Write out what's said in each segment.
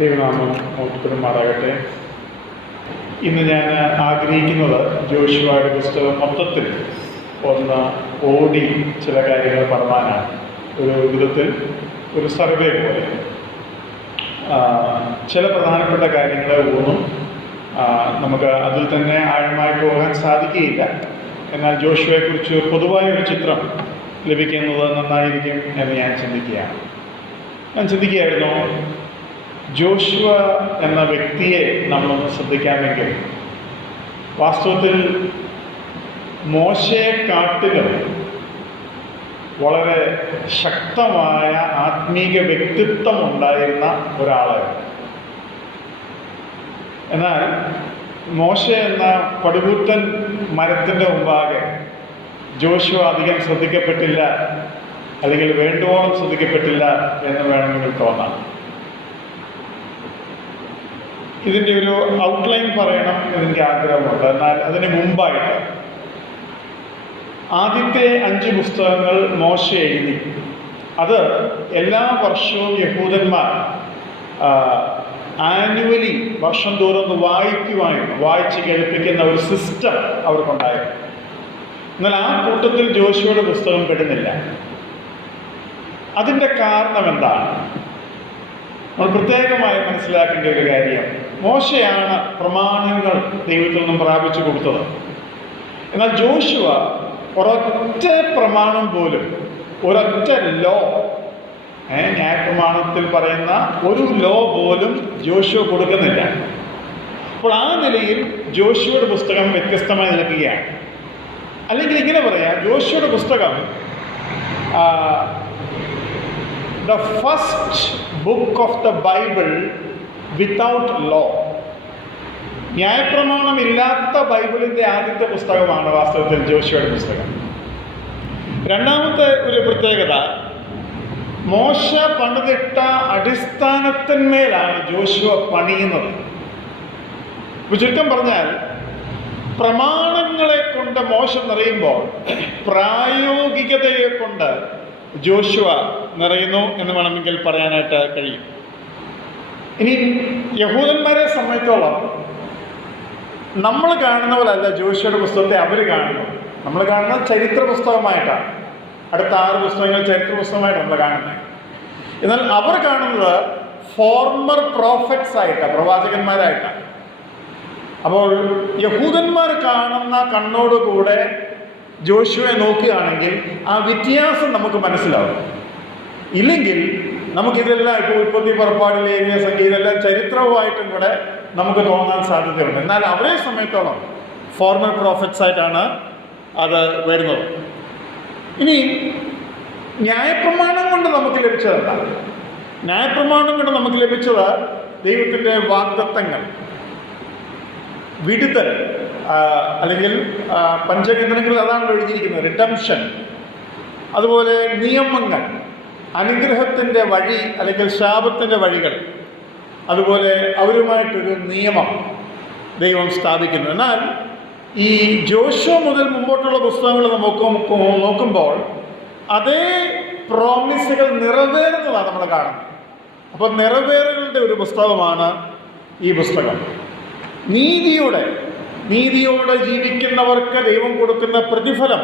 ദൈവനാമം മഹത്വപ്പെടുമാറാകട്ടെ. ഇന്ന് ഞാൻ ആഗ്രഹിക്കുന്നത് ജോഷുവയുടെ പുസ്തകം മൊത്തത്തിൽ ഒന്ന് ഓടി ചില കാര്യങ്ങൾ പറയാനാണ്. ഒരു വിധത്തിൽ ഒരു സർവേ പോലെ ചില പ്രധാനപ്പെട്ട കാര്യങ്ങൾ ഊന്നും നമുക്ക് അതിൽ തന്നെ ആഴമായി പോകാൻ സാധിക്കുകയില്ല. എന്നാൽ ജോഷുവയെക്കുറിച്ച് പൊതുവായൊരു ചിത്രം ലഭിക്കുന്നത് നന്നായിരിക്കും എന്ന് ഞാൻ ചിന്തിക്കുകയായിരുന്നു. ജോഷുവ എന്ന വ്യക്തിയെ നമ്മളൊന്ന് ശ്രദ്ധിക്കാമെങ്കിൽ വാസ്തവത്തിൽ മോശയെക്കാട്ടിലും വളരെ ശക്തമായ ആത്മീക വ്യക്തിത്വം ഉണ്ടായിരുന്ന ഒരാളായിരുന്നു. എന്നാൽ മോശ എന്ന പടുകൂറ്റൻ മരത്തിൻ്റെ മുമ്പാകെ ജോഷുവ അധികം ശ്രദ്ധിക്കപ്പെട്ടില്ല, അല്ലെങ്കിൽ വേണ്ടുവോളം ശ്രദ്ധിക്കപ്പെട്ടില്ല എന്ന് വേണമെങ്കിൽ തോന്നാം. ഇതിൻ്റെ ഒരു ഔട്ട്ലൈൻ പറയണം എന്നെനിക്ക് ആഗ്രഹമുണ്ട്. എന്നാൽ അതിന് മുമ്പായിട്ട് ആദ്യത്തെ 5 പുസ്തകങ്ങൾ മോശ എഴുതി. അത് എല്ലാ വർഷവും യഹൂദന്മാർ ആനുവലി വർഷം തോറും വായിച്ച് കേൾപ്പിക്കുന്ന ഒരു സിസ്റ്റം അവർക്കുണ്ടായിരുന്നു. എന്നാൽ ആ കൂട്ടത്തിൽ ജോഷുവയുടെ പുസ്തകം പെടുന്നില്ല. അതിൻ്റെ കാരണം എന്താണ്? നമ്മൾ പ്രത്യേകമായി മനസ്സിലാക്കേണ്ട ഒരു കാര്യം, മോശയാണ് പ്രമാണങ്ങൾ ദൈവത്തിൽ നിന്നും പ്രാപിച്ചു കൊടുത്തത്. എന്നാൽ ജോഷുവ ഒരൊറ്റ പ്രമാണം പോലും, ഒരൊറ്റ ലോ, ന്യായപ്രമാണത്തിൽ പറയുന്ന ഒരു ലോ പോലും ജോഷുവ കൊടുക്കുന്നില്ല. അപ്പോൾ ആ നിലയിൽ ജോഷുവയുടെ പുസ്തകം വ്യത്യസ്തമായി നിൽക്കുകയാണ്. അല്ലെങ്കിൽ ഇങ്ങനെ പറയാം, ജോഷുവയുടെ പുസ്തകം the first book of the Bible without law. ന്യായപ്രമാണമില്ലാത്ത ബൈബിളിൻ്റെ ആദ്യത്തെ പുസ്തകമാണ് വാസ്തവത്തിൽ ജോഷുവയുടെ പുസ്തകം. രണ്ടാമത്തെ ഒരു പ്രത്യേകത, മോശ പണിതിട്ട അടിസ്ഥാനത്തിന്മേലാണ് ജോഷുവ പണിയുന്നത്. ചുരുക്കം പറഞ്ഞാൽ, പ്രമാണങ്ങളെ കൊണ്ട് മോശ നിറയുമ്പോൾ പ്രായോഗികതയെ കൊണ്ട് ജോഷുവ നിറയുന്നു എന്ന് വേണമെങ്കിൽ പറയാനായിട്ട് കഴിയും. ഇനി യഹൂദന്മാരെ സംബന്ധിച്ചോളം നമ്മൾ കാണുന്ന പോലെ അല്ല ജോഷുവയുടെ പുസ്തകത്തെ അവർ കാണുന്നത്. നമ്മൾ കാണുന്നത് ചരിത്ര പുസ്തകമായിട്ടാണ്. അടുത്ത 6 പുസ്തകങ്ങൾ ചരിത്ര പുസ്തകമായിട്ട് നമ്മൾ കാണുന്നത്. എന്നാൽ അവർ കാണുന്നത് ഫോർമർ പ്രോഫറ്റ്സ് ആയിട്ടാണ്, പ്രവാചകന്മാരായിട്ടാണ്. അപ്പോൾ യഹൂദന്മാർ കാണുന്ന കണ്ണോടുകൂടെ ജോഷുവയെ നോക്കുകയാണെങ്കിൽ ആ വ്യത്യാസം നമുക്ക് മനസ്സിലാവും. ഇല്ലെങ്കിൽ നമുക്കിതെല്ലാം ഇപ്പോൾ ഉൽപ്പത്തി, പുറപ്പാട്, ലേവ്യ, സംഖ്യ ഇതെല്ലാം ചരിത്രവുമായിട്ടും കൂടെ നമുക്ക് തോന്നാൻ സാധ്യതയുണ്ട്. എന്നാൽ അവരെ സംബന്ധിച്ചോളം ഫോർമൽ പ്രോഫറ്റ്സ് ആയിട്ടാണ് അത് വരുന്നത്. ഇനി ന്യായപ്രമാണം കൊണ്ട് നമുക്ക് ലഭിച്ചത് എന്താണ്? ന്യായപ്രമാണം കൊണ്ട് നമുക്ക് ലഭിച്ചത് ദൈവത്തിൻ്റെ വാഗ്ദത്തങ്ങൾ, വിടുതൽ, അല്ലെങ്കിൽ പഞ്ചകേന്ദ്രങ്ങളിൽ അതാണ് എഴുതിയിരിക്കുന്നത്, റിഡംഷൻ. അതുപോലെ നിയമങ്ങൾ, അനുഗ്രഹത്തിൻ്റെ വഴി അല്ലെങ്കിൽ ശാപത്തിൻ്റെ വഴികൾ, അതുപോലെ അവരുമായിട്ടൊരു നിയമം ദൈവം സ്ഥാപിക്കുന്നു. എന്നാൽ ഈ ജോഷുവ മുതൽ മുമ്പോട്ടുള്ള പുസ്തകങ്ങൾ നോക്കുമ്പോൾ അതേ പ്രോമിസുകൾ നിറവേറുന്നതാണ് നമ്മൾ കാണുന്നത്. അപ്പോൾ നിറവേറുകളുടെ ഒരു പുസ്തകമാണ് ഈ പുസ്തകം. നീതിയോടെ ജീവിക്കുന്നവർക്ക് ദൈവം കൊടുക്കുന്ന പ്രതിഫലം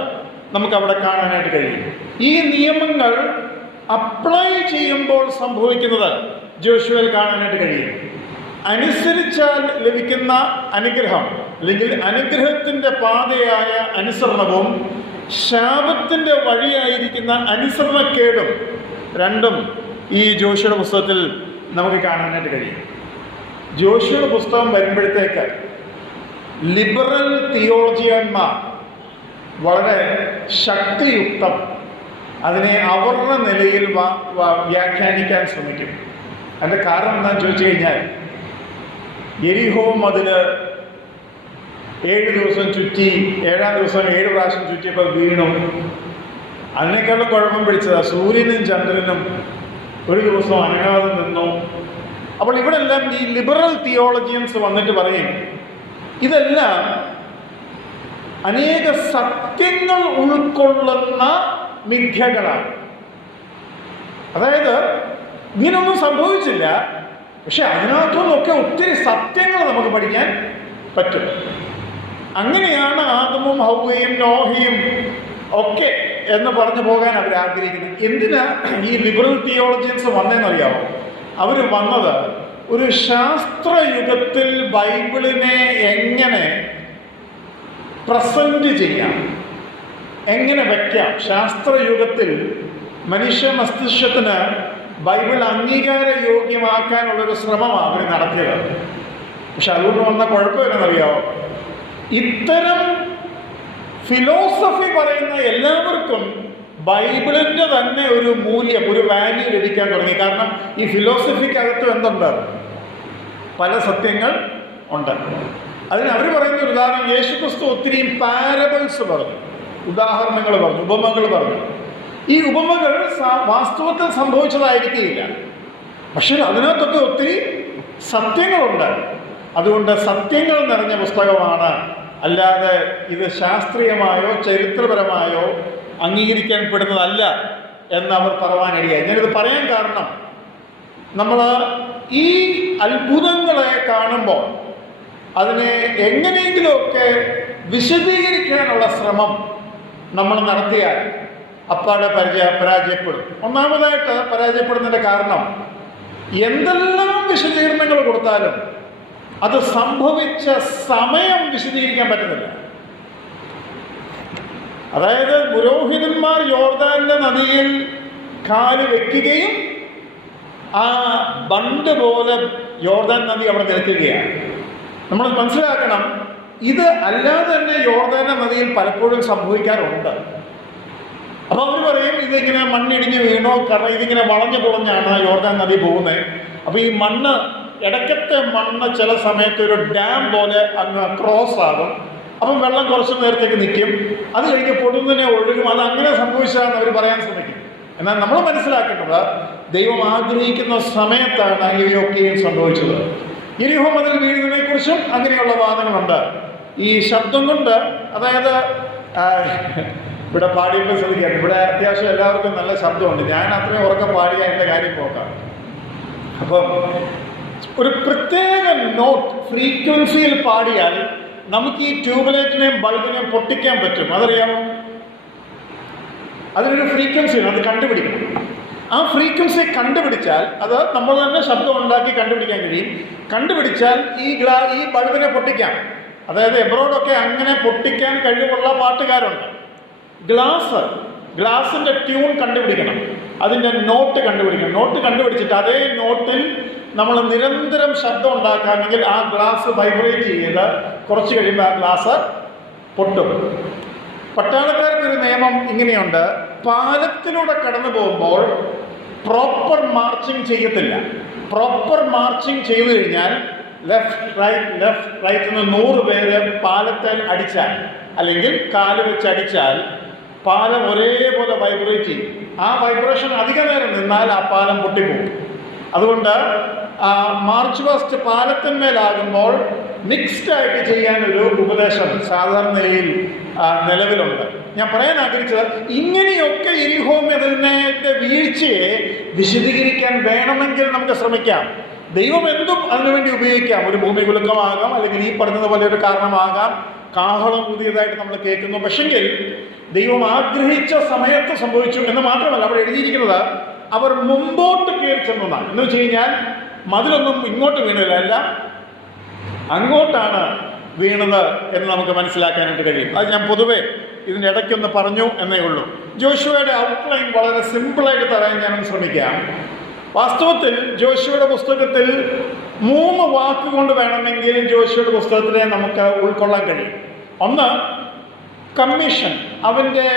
നമുക്ക് അവിടെ കാണാനായിട്ട് കഴിയും. ഈ നിയമങ്ങൾ അപ്ലൈ ചെയ്യുമ്പോൾ സംഭവിക്കുന്നത് ജോഷുവയിൽ കാണാനായിട്ട് കഴിയും. അനുസരിച്ചാൽ ലഭിക്കുന്ന അനുഗ്രഹം, അല്ലെങ്കിൽ അനുഗ്രഹത്തിൻ്റെ പാതയായ അനുസരണവും ശാപത്തിൻ്റെ വഴിയായിരിക്കുന്ന അനുസരണക്കേടും രണ്ടും ഈ ജോഷുവയുടെ പുസ്തകത്തിൽ നമുക്ക് കാണാനായിട്ട് കഴിയും. ജോഷുവയുടെ പുസ്തകം വരുമ്പോഴത്തേക്ക് ലിബറൽ തിയോളജിയന്മാർ വളരെ ശക്തിയുക്തം അതിനെ അവരുടെ നിലയിൽ വ്യാഖ്യാനിക്കാൻ ശ്രമിക്കും. അതിൻ്റെ കാരണം എന്താണെന്ന് ചോദിച്ചു കഴിഞ്ഞാൽ, യെരിഹോ മതില് 7 ദിവസം ചുറ്റി, 7-ാം ദിവസം 7 പ്രാവശ്യം ചുറ്റിയപ്പോൾ വീണു. അതിനേക്കാളും കുഴപ്പം പിടിച്ചതാണ്, സൂര്യനും ചന്ദ്രനും ഒരു ദിവസം അനങ്ങാതെ നിന്നു. അപ്പോൾ ഇവിടെ എല്ലാം ഈ ലിബറൽ തിയോളജിയൻസ് വന്നിട്ട് പറയും, ഇതെല്ലാം അനേക സത്യങ്ങൾ ഉൾക്കൊള്ളുന്ന മിഥ്യകളാണ്. അതായത് ഇങ്ങനൊന്നും സംഭവിച്ചില്ല, പക്ഷെ അതിനകത്തുനിന്നൊക്കെ ഒത്തിരി സത്യങ്ങൾ നമുക്ക് പഠിക്കാൻ പറ്റും. അങ്ങനെയാണ് ആദമും ഹൗവയും നോഹയും ഒക്കെ എന്ന് പറഞ്ഞു പോകാൻ അവർ ആഗ്രഹിക്കുന്നത്. എന്തിനാ ഈ ലിബറൽ തിയോളജിയൻസ് വന്നതെന്നറിയാമോ? അവർ വന്നത് ഒരു ശാസ്ത്രയുഗത്തിൽ ബൈബിളിനെ എങ്ങനെ പ്രസന്റ് ചെയ്യാം, എങ്ങനെ വയ്ക്കാം. ശാസ്ത്രയുഗത്തിൽ മനുഷ്യ മസ്തിഷ്കത്തിന് ബൈബിൾ അംഗീകാര യോഗ്യമാക്കാനുള്ളൊരു ശ്രമമാണ് അവർ നടത്തിയത്. പക്ഷെ അതുകൊണ്ട് വന്ന കുഴപ്പമെന്നറിയാമോ? ഇത്തരം ഫിലോസഫി പറയുന്ന എല്ലാവർക്കും ബൈബിളിൻ്റെ തന്നെ ഒരു മൂല്യം, ഒരു വാല്യൂ ലഭിക്കാൻ തുടങ്ങി. കാരണം ഈ ഫിലോസഫിക്കകത്ത് എന്തുണ്ട്? പല സത്യങ്ങൾ ഉണ്ട്. അതിന് അവർ പറയുന്ന ഒരു ഉദാഹരണം, യേശുക്രിസ്തു ഒത്തിരി പാരബിൾസ് പറഞ്ഞു, ഉദാഹരണങ്ങൾ പറഞ്ഞു, ഉപമകൾ പറഞ്ഞു. ഈ ഉപമകൾ വാസ്തവത്തിൽ സംഭവിച്ചതായിരിക്കില്ല, പക്ഷെ അതിനകത്തൊക്കെ ഒത്തിരി സത്യങ്ങളുണ്ട്. അതുകൊണ്ട് സത്യങ്ങൾ നിറഞ്ഞ പുസ്തകമാണ്, അല്ലാതെ ഇത് ശാസ്ത്രീയമായോ ചരിത്രപരമായോ അംഗീകരിക്കാൻ പെടുന്നതല്ല എന്നവർ പറയാനിടയായി. ഞാനിത് പറയാൻ കാരണം, നമ്മൾ ഈ അത്ഭുതങ്ങളെ കാണുമ്പോൾ അതിനെ എങ്ങനെയെങ്കിലുമൊക്കെ വിശദീകരിക്കാനുള്ള ശ്രമം നമ്മൾ നടത്തിയാൽ അപ്പാടെ പരാജയപ്പെടും. ഒന്നാമതായിട്ട് പരാജയപ്പെടുന്നതിൻ്റെ കാരണം, എന്തെല്ലാം വിശദീകരണങ്ങൾ കൊടുത്താലും അത് സംഭവിച്ച സമയം വിശദീകരിക്കാൻ പറ്റുന്നില്ല. അതായത് പുരോഹിതന്മാർ യോർദാന്റെ നദിയിൽ കാല് വെക്കുകയും ആ ബണ്ട് പോലെ യോർദാൻ നദി അവിടെ നിൽക്കുകയാണ്. നമ്മൾ മനസ്സിലാക്കണം, ഇത് അല്ലാതെ തന്നെ യോർദാൻ നദിയിൽ പലപ്പോഴും സംഭവിക്കാറുണ്ട്. അപ്പോൾ അവർ പറയും ഇതിങ്ങനെ മണ്ണിടിഞ്ഞ് വീണോ, കാരണം ഇതിങ്ങനെ വളഞ്ഞു പൊളഞ്ഞാണ് യോർദാൻ നദി പോകുന്നത്. അപ്പോൾ ഈ മണ്ണ്, ഇടയ്ക്കത്തെ മണ്ണ് ചില സമയത്ത് ഒരു ഡാം പോലെ അങ്ങ് ക്രോസ് ആകും. അപ്പം വെള്ളം കുറച്ച് നേരത്തേക്ക് നിൽക്കും, അത് കഴിഞ്ഞ് പൊടുന്നതിനെ ഒഴുകും. അത് അങ്ങനെ സംഭവിച്ചതാണെന്ന് അവർ പറയാൻ ശ്രമിക്കും. എന്നാൽ നമ്മൾ മനസ്സിലാക്കേണ്ടത്, ദൈവം ആഗ്രഹിക്കുന്ന സമയത്താണ് ഇവയൊക്കെയും സംഭവിച്ചത്. യെരിഹോ മതിൽ വീഴുന്നതിനെക്കുറിച്ചും അങ്ങനെയുള്ള വാദങ്ങളുണ്ട്. ഈ ശബ്ദം കൊണ്ട്, അതായത് ഇവിടെ പാടിയപ്പോൾ ശ്രദ്ധിക്കാം, ഇവിടെ അത്യാവശ്യം എല്ലാവർക്കും നല്ല ശബ്ദമുണ്ട്. ഞാൻ അത്രയും ഉറക്കം പാടിയാൽ എൻ്റെ കാര്യം പോക്കാം. അപ്പം ഒരു പ്രത്യേക നോട്ട് ഫ്രീക്വൻസിയിൽ പാടിയാൽ നമുക്ക് ഈ ട്യൂബ്ലൈറ്റിനെയും ബൾബിനെയും പൊട്ടിക്കാൻ പറ്റും. അതറിയാമോ? അതിനൊരു ഫ്രീക്വൻസി, അത് കണ്ടുപിടിക്കണം. ആ ഫ്രീക്വൻസി കണ്ടുപിടിച്ചാൽ, അത് നമ്മൾ തന്നെ ശബ്ദം ഉണ്ടാക്കി കണ്ടുപിടിക്കാൻ കഴിയും. കണ്ടുപിടിച്ചാൽ ഈ ബൾബിനെ പൊട്ടിക്കാം. അതായത് എബ്രോഡൊക്കെ അങ്ങനെ പൊട്ടിക്കാൻ കഴിവുള്ള പാട്ടുകാരുണ്ട്. ഗ്ലാസിൻ്റെ ട്യൂൺ കണ്ടുപിടിക്കണം, അതിൻ്റെ നോട്ട് കണ്ടുപിടിക്കണം. നോട്ട് കണ്ടുപിടിച്ചിട്ട് അതേ നോട്ടിൽ നമ്മൾ നിരന്തരം ശബ്ദം ഉണ്ടാക്കുകയാണെങ്കിൽ ആ ഗ്ലാസ് വൈബ്രേറ്റ് ചെയ്ത് കുറച്ച് കഴിയുമ്പോൾ ആ ഗ്ലാസ് പൊട്ടും. പട്ടാളക്കാർക്കൊരു നിയമം ഇങ്ങനെയുണ്ട്, പാലത്തിലൂടെ കടന്നു പോകുമ്പോൾ പ്രോപ്പർ മാർച്ചിങ് ചെയ്യത്തില്ല. പ്രോപ്പർ മാർച്ചിങ് ചെയ്തു കഴിഞ്ഞാൽ ലെഫ്റ്റ് റൈറ്റ് എന്ന് 100 പേര് പാലത്തിൽ അടിച്ചാൽ, അല്ലെങ്കിൽ കാല് വെച്ച് അടിച്ചാൽ പാലം ഒരേപോലെ വൈബ്രേറ്റ് ചെയ്യും. ആ വൈബ്രേഷൻ അധിക നേരം നിന്നാൽ ആ പാലം പൊട്ടിപ്പോകും. അതുകൊണ്ട് മാർച്ച് പാസ്റ്റ് പാലത്തിന്മേലാകുമ്പോൾ മിക്സ്ഡ് ആയിട്ട് ചെയ്യാനൊരു ഉപദേശം സാധാരണ നിലയിൽ നിലവിലുണ്ട്. ഞാൻ പറയാൻ ആഗ്രഹിച്ചത്, ഇങ്ങനെയൊക്കെ യെരിഹോ മതിലിന്റെ വീഴ്ചയെ വിശദീകരിക്കാൻ വേണമെങ്കിൽ നമുക്ക് ശ്രമിക്കാം. ദൈവം എന്തും അതിനുവേണ്ടി ഉപയോഗിക്കാം. ഒരു ഭൂമി കുലുക്കമാകാം, അല്ലെങ്കിൽ ഈ പറഞ്ഞതുപോലെ ഒരു കാരണമാകാം, കാഹളം ഊതിയതായിട്ട് നമ്മൾ കേൾക്കുന്നു. പക്ഷെങ്കിൽ ദൈവം ആഗ്രഹിച്ച സമയത്ത് സംഭവിച്ചു എന്ന് മാത്രമല്ല, അവിടെ എഴുതിയിരിക്കുന്നത് അവർ മുമ്പോട്ട് കയറി ചെന്നതാണ്. എന്ന് വെച്ച് കഴിഞ്ഞാൽ മതിലൊന്നും ഇങ്ങോട്ട് വീണില്ല, എല്ലാം അങ്ങോട്ടാണ് വീണത് എന്ന് നമുക്ക് മനസ്സിലാക്കാനായിട്ട് കഴിയും. അത് ഞാൻ പൊതുവെ ഇതിൻ്റെ ഇടയ്ക്കൊന്ന് പറഞ്ഞു എന്നേ ഉള്ളൂ. ജോഷുവയുടെ ഔട്ട്ലൈൻ വളരെ സിമ്പിളായിട്ട് തരാൻ ഞാൻ ശ്രമിക്കാം. വാസ്തവത്തിൽ ജോഷുവയുടെ പുസ്തകത്തിൽ 3 വാക്കുകൊണ്ട് വേണമെങ്കിൽ ജോഷുവയുടെ പുസ്തകത്തിനെ നമുക്ക് ഉൾക്കൊള്ളാൻ കഴിയും. ഒന്ന്, കമ്മീഷൻ. അവനെ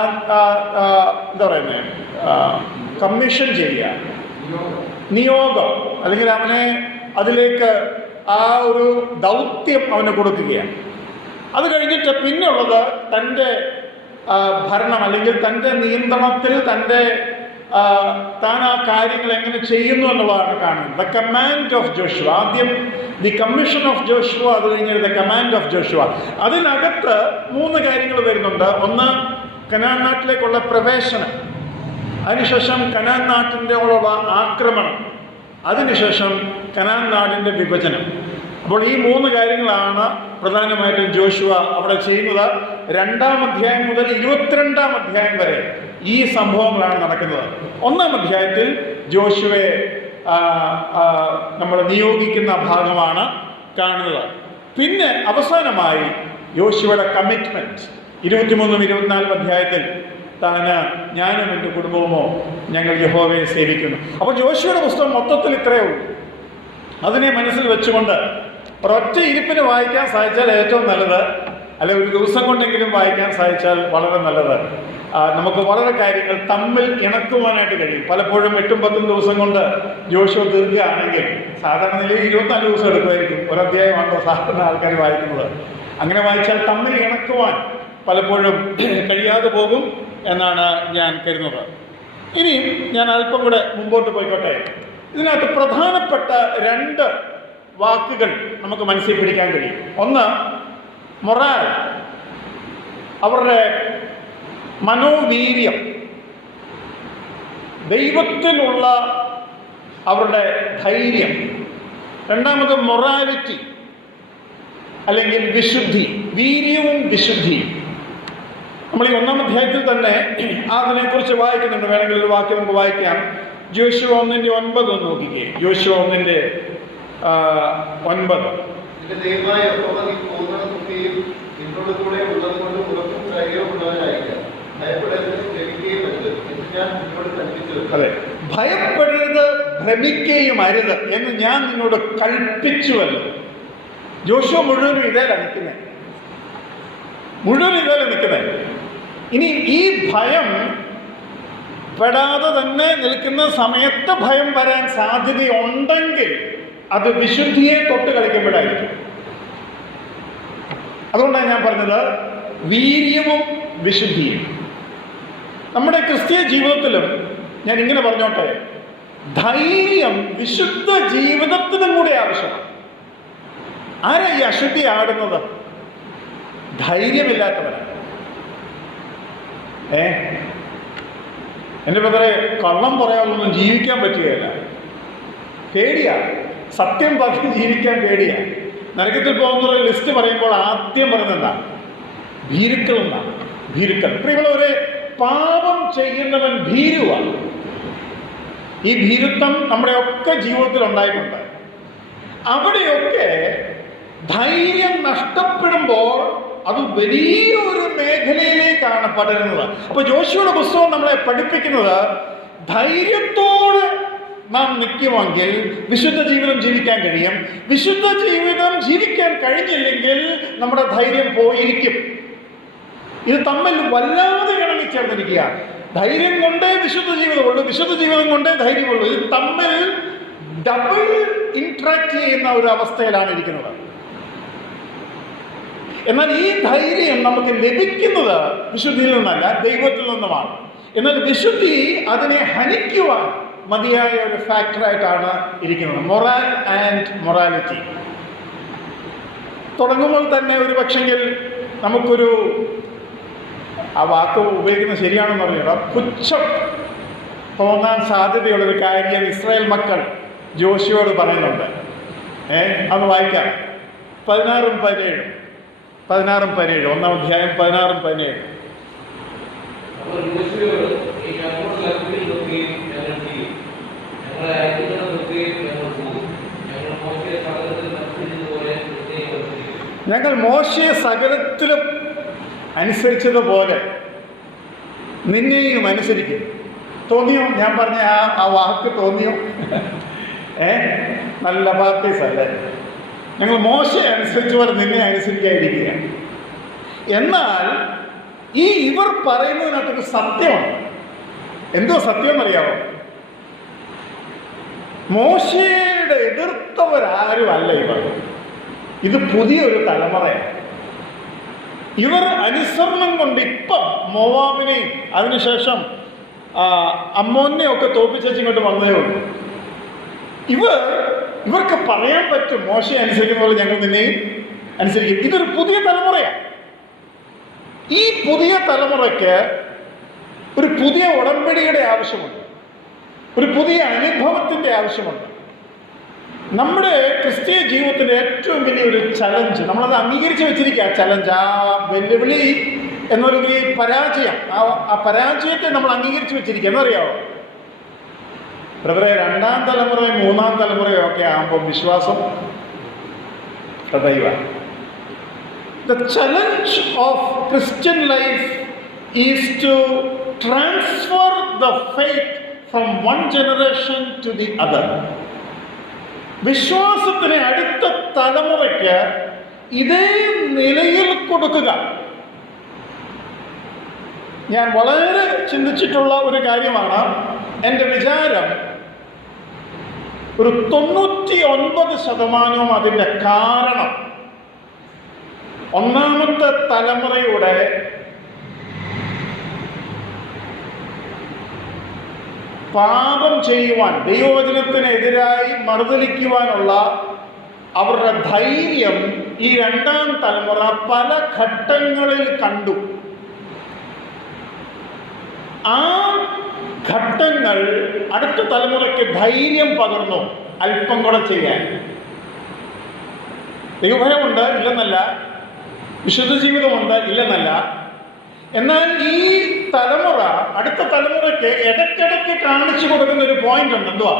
എന്താ പറയുന്നത്, കമ്മീഷൻ ചെയ്യുക, നിയോഗം, അല്ലെങ്കിൽ അവനെ അതിലേക്ക് ആ ഒരു ദൗത്യം അവന് കൊടുക്കുകയാണ്. അത് കഴിഞ്ഞിട്ട് പിന്നെയുള്ളത് തൻ്റെ ഭരണം, അല്ലെങ്കിൽ തൻ്റെ നിയന്ത്രണത്തിൽ താൻ ആ കാര്യങ്ങൾ എങ്ങനെ ചെയ്യുന്നു എന്നുള്ളതാണ് കാണുന്നത്. The command of Joshua. ആദ്യം ദി കമ്മീഷൻ ഓഫ് ജോഷുവ, അത് കഴിഞ്ഞ് ദ കമാൻഡ് ഓഫ് ജോഷുവ. അതിനകത്ത് 3 കാര്യങ്ങൾ വരുന്നുണ്ട്. ഒന്ന്, കനാൻ നാട്ടിലേക്കുള്ള പ്രവേശനം, അതിനുശേഷം കനാൻ നാട്ടിൻ്റെ ഉള്ള ആക്രമണം, അതിനുശേഷം കനാൻ നാടിൻ്റെ വിഭജനം. അപ്പോൾ ഈ 3 കാര്യങ്ങളാണ് പ്രധാനമായിട്ടും ജോഷുവ അവിടെ ചെയ്യുന്നത്. 2-ാം അധ്യായം മുതൽ 22-ാം അധ്യായം വരെ ഈ സംഭവങ്ങളാണ് നടക്കുന്നത്. 1-ാം അധ്യായത്തിൽ ജോഷുവയെ നമ്മൾ നിയോഗിക്കുന്ന ഭാഗമാണ് കാണുന്നത്. പിന്നെ അവസാനമായി യോശുവയുടെ കമ്മിറ്റ്മെന്റ് 23-24 അധ്യായത്തിൽ ഞാനും എൻ്റെ കുടുംബവുമോ ഞങ്ങൾ യഹോവയെ സേവിക്കുന്നു. അപ്പോൾ ജോഷുവയുടെ പുസ്തകം മൊത്തത്തിൽ ഇത്രയേ ഉള്ളൂ. അതിനെ മനസ്സിൽ വെച്ചുകൊണ്ട് ഒരൊറ്റ ഇരിപ്പിന് വായിക്കാൻ സാധിച്ചാൽ ഏറ്റവും നല്ലത്, അല്ലെ ഒരു ദിവസം കൊണ്ടെങ്കിലും വായിക്കാൻ സാധിച്ചാൽ വളരെ നല്ലത്. നമുക്ക് വളരെ കാര്യങ്ങൾ തമ്മിൽ ഇണക്കുവാനായിട്ട് കഴിയും. പലപ്പോഴും 8-10 ദിവസം കൊണ്ട് ജോഷുവ തീർക്കുകയാണെങ്കിൽ സാധാരണ നിലയിൽ 24 ദിവസം എടുക്കുമായിരിക്കും. ഒരധ്യായമാണല്ലോ സാധാരണ ആൾക്കാർ വായിക്കുന്നത്. അങ്ങനെ വായിച്ചാൽ തമ്മിൽ ഇണക്കുവാൻ പലപ്പോഴും കഴിയാതെ പോകും എന്നാണ് ഞാൻ കരുതുന്നത്. ഇനി ഞാൻ അല്പം കൂടെ മുമ്പോട്ട് പോയിക്കോട്ടെ. ഇതിനകത്ത് പ്രധാനപ്പെട്ട 2 വാക്കുകൾ നമുക്ക് മനസ്സിൽ പിടിക്കാൻ കഴിയും. ഒന്ന്, മൊറാൽ, അവരുടെ മനോവീര്യം, ദൈവത്തിലുള്ള അവരുടെ ധൈര്യം. രണ്ടാമത് മൊറാലിറ്റി അല്ലെങ്കിൽ വിശുദ്ധി, വീര്യവും വിശുദ്ധിയും. നമ്മൾ ഈ 1-ാം അധ്യായത്തിൽ തന്നെ അതിനെക്കുറിച്ച് വായിക്കുന്നുണ്ട്. വേണമെങ്കിൽ ഒരു വാക്യം നമുക്ക് വായിക്കാം. യോശുവ 1:9 നോക്കിക്കേ. യോശുവ 1:9. അതെ, ഭയപ്പെടരുത്, ഭ്രമിക്കുകയും അരുത് എന്ന് ഞാൻ നിന്നോട് കൽപ്പിച്ചുവല്ലോ. ജോഷുവ മുഴുവനും ഇതേലാണ് നിൽക്കുന്നത്. ഇനി ഈ ഭയം പെടാതെ തന്നെ നിൽക്കുന്ന സമയത്ത് ഭയം വരാൻ സാധ്യതയുണ്ടെങ്കിൽ അത് വിശുദ്ധിയെ തൊട്ട് കളിക്കുമ്പോഴായിരിക്കും. അതുകൊണ്ടാണ് ഞാൻ പറഞ്ഞത് വീര്യവും വിശുദ്ധിയും. നമ്മുടെ ക്രിസ്തീയ ജീവിതത്തിലും ഞാൻ ഇങ്ങനെ പറഞ്ഞോട്ടെ, ധൈര്യം വിശുദ്ധ ജീവിതത്തിനും കൂടെ ആവശ്യമാണ്. ആരാ ഈ അശുദ്ധി ആടുന്നത്? ധൈര്യമില്ലാത്തവരാണ്. എൻ്റെ ബ്രദറെ, കള്ളം പറയാതൊന്നും ജീവിക്കാൻ പറ്റുകയില്ല. പേടിയാണ്, സത്യം പറഞ്ഞ് ജീവിക്കാൻ പേടിയാണ്. നരകത്തിൽ പോകുന്നവരുടെ ലിസ്റ്റ് പറയുമ്പോൾ ആദ്യം പറയുന്നത് എന്താണ്? ഭീരുക്കൾ എന്നാണ്. ഭീരുക്കൾ. പ്രിയമുള്ളവരെ, പാപം ചെയ്യുന്നവൻ ഭീരുവാണ്. ഈ ഭീരുത്വം നമ്മുടെ ഒക്കെ ജീവിതത്തിൽ ഉണ്ടായിട്ടുണ്ട്. അവിടെയൊക്കെ ധൈര്യം നഷ്ടപ്പെടുമ്പോൾ അത് വലിയൊരു മേഖലയിലേക്കാണ് പടരുന്നത്. അപ്പൊ ജോഷുവയുടെ പുസ്തകം നമ്മളെ പഠിപ്പിക്കുന്നത്, ധൈര്യത്തോട് നാം നിൽക്കുമെങ്കിൽ വിശുദ്ധ ജീവിതം ജീവിക്കാൻ കഴിയും. വിശുദ്ധ ജീവിതം ജീവിക്കാൻ കഴിഞ്ഞില്ലെങ്കിൽ നമ്മുടെ ധൈര്യം പോയിരിക്കും. ഇത് തമ്മിൽ വല്ലാതെ ഇണങ്ങിച്ചേർന്നിരിക്കുക. ധൈര്യം കൊണ്ടേ വിശുദ്ധ ജീവിതമുള്ളൂ, വിശുദ്ധ ജീവിതം കൊണ്ടേ ധൈര്യമുള്ളൂ. ഇത് തമ്മിൽ ഡബിൾ ഇന്ററാക്ട് ചെയ്യുന്ന ഒരു അവസ്ഥയിലാണ് ഇരിക്കുന്നത്. എന്നാൽ ഈ ധൈര്യം നമുക്ക് ലഭിക്കുന്നത് വിശുദ്ധിയിൽ നിന്നല്ല, ദൈവത്തിൽ നിന്നുമാണ്. എന്നാൽ വിശുദ്ധി അതിനെ ഹനിക്കുവാൻ മതിയായ ഒരു ഫാക്ടറായിട്ടാണ് ഇരിക്കുന്നത്. Morale and morality. തുടങ്ങുമ്പോൾ തന്നെ ഒരു പക്ഷെങ്കിൽ നമുക്കൊരു, ആ വാക്ക് ഉപയോഗിക്കുന്നത് ശരിയാണെന്ന് പറഞ്ഞാൽ, പുച്ഛം തോന്നാൻ സാധ്യതയുള്ളൊരു കാര്യം ഇസ്രായേൽ മക്കൾ ജോഷുവയോട് പറയുന്നുണ്ട്. അത് വായിക്കാം. 16-17. 16-17, 1-ാം അധ്യായം 16-17. ഞങ്ങൾ മോശയെ സകലത്തിലും അനുസരിച്ചതുപോലെ നിന്നെയും അനുസരിക്കും. തോന്നിയോ? ഞാൻ പറഞ്ഞ ആ വാക്ക് തോന്നിയോ? നല്ല പ്രാക്ടീസ് അല്ലേ? ഞങ്ങൾ മോശയെ അനുസരിച്ച പോലെ നിന്നെ അനുസരിക്കാതിരിക്കുക. എന്നാൽ ഇവർ പറയുന്നതിനകത്തൊരു സത്യമാണ്. എന്തോ സത്യം എന്നറിയാമോ? മോശയുടെ എതിർത്തവരാരും അല്ല ഇവർ. ഇത് പുതിയൊരു തലമുറയാണ്. ഇവർ അനുസരണം കൊണ്ട് ഇപ്പം മോവാബിനെയും അതിനുശേഷം അമ്മോനെയും ഒക്കെ തോപ്പിച്ചിങ്ങോട്ട് വന്നതേ ഉള്ളൂ. ഇവർക്ക് പറയാൻ പറ്റും, മോശയെ അനുസരിക്കുന്ന പോലെ ഞങ്ങൾ നിന്നെയും അനുസരിക്കും. ഇതൊരു പുതിയ തലമുറയാണ്. ഈ പുതിയ തലമുറയ്ക്ക് ഒരു പുതിയ ഉടമ്പടിയുടെ ആവശ്യമുണ്ട്, ഒരു പുതിയ അനുഭവത്തിൻ്റെ ആവശ്യമുണ്ട്. നമ്മുടെ ക്രിസ്തീയ ജീവിതത്തിൻ്റെ ഏറ്റവും വലിയൊരു ചലഞ്ച്, നമ്മളത് അംഗീകരിച്ച് വെച്ചിരിക്കുക. ചലഞ്ച്, ആ വെല്ലുവിളി എന്നൊരു പരാജയം, ആ പരാജയത്തെ നമ്മൾ അംഗീകരിച്ച് വെച്ചിരിക്കുക. എന്നറിയാമോ ബ്രദറെ, 2ാം തലമുറയും 3ാം തലമുറയും ഒക്കെ ആകുമ്പോൾ വിശ്വാസം സദൈവ. The challenge of Christian life is to transfer the faith from one generation to the other. വിശ്വാസത്തിനെ അടുത്ത തലമുറയ്ക്ക് ഇതേ നിലയിൽ കൊടുക്കുക. ഞാൻ വളരെ ചിന്തിച്ചിട്ടുള്ള ഒരു കാര്യമാണ്. എൻ്റെ വിചാരം ഒരു 99% അതിൻ്റെ കാരണം ഒന്നാമത്തെ തലമുറയുടെ പാപം ചെയ്യുവാൻ, ദൈവവചനത്തിനെതിരായി മറുതലിക്കുവാനുള്ള അവരുടെ ധൈര്യം ഈ 2ാം തലമുറ പല ഘട്ടങ്ങളിൽ കണ്ടു. ആ ഘട്ടങ്ങൾ അടുത്ത തലമുറയ്ക്ക് ധൈര്യം പകർന്നു അല്പം കൂടെ ചെയ്യാൻ. ദൈവഭയമുണ്ട് ഇല്ലെന്നല്ല, വിശുദ്ധ ജീവിതമുണ്ട് ഇല്ലെന്നല്ല. എന്നാൽ ഈ തലമുറ അടുത്ത തലമുറയ്ക്ക് ഇടയ്ക്കിടയ്ക്ക് കാണിച്ചു കൊടുക്കുന്ന ഒരു പോയിന്റ് ഉണ്ട്. എന്തുവാ?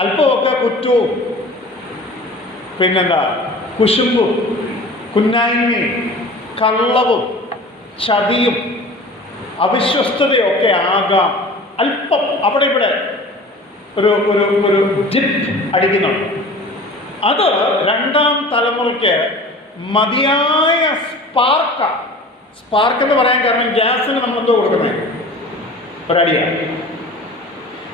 അല്പമൊക്കെ കുറ്റവും പിന്നെന്താ കുശുമ്പും കുന്നായ്മയും കള്ളവും ചതിയും അവിശ്വസ്തതയൊക്കെ ആകാം. അല്പം അവിടെ ഇവിടെ ഒരു ഒരു ഒരു ഡിപ്പ് അടിക്കുന്നുണ്ട്. അത് 2ാം തലമുറയ്ക്ക് മതിയായ സ്പാർക്ക് എന്ന് പറയാൻ കാരണം ഗ്യാസിന് നമ്മൾ എന്തോ കൊടുക്കുന്നത് ഒരടിയാണ്.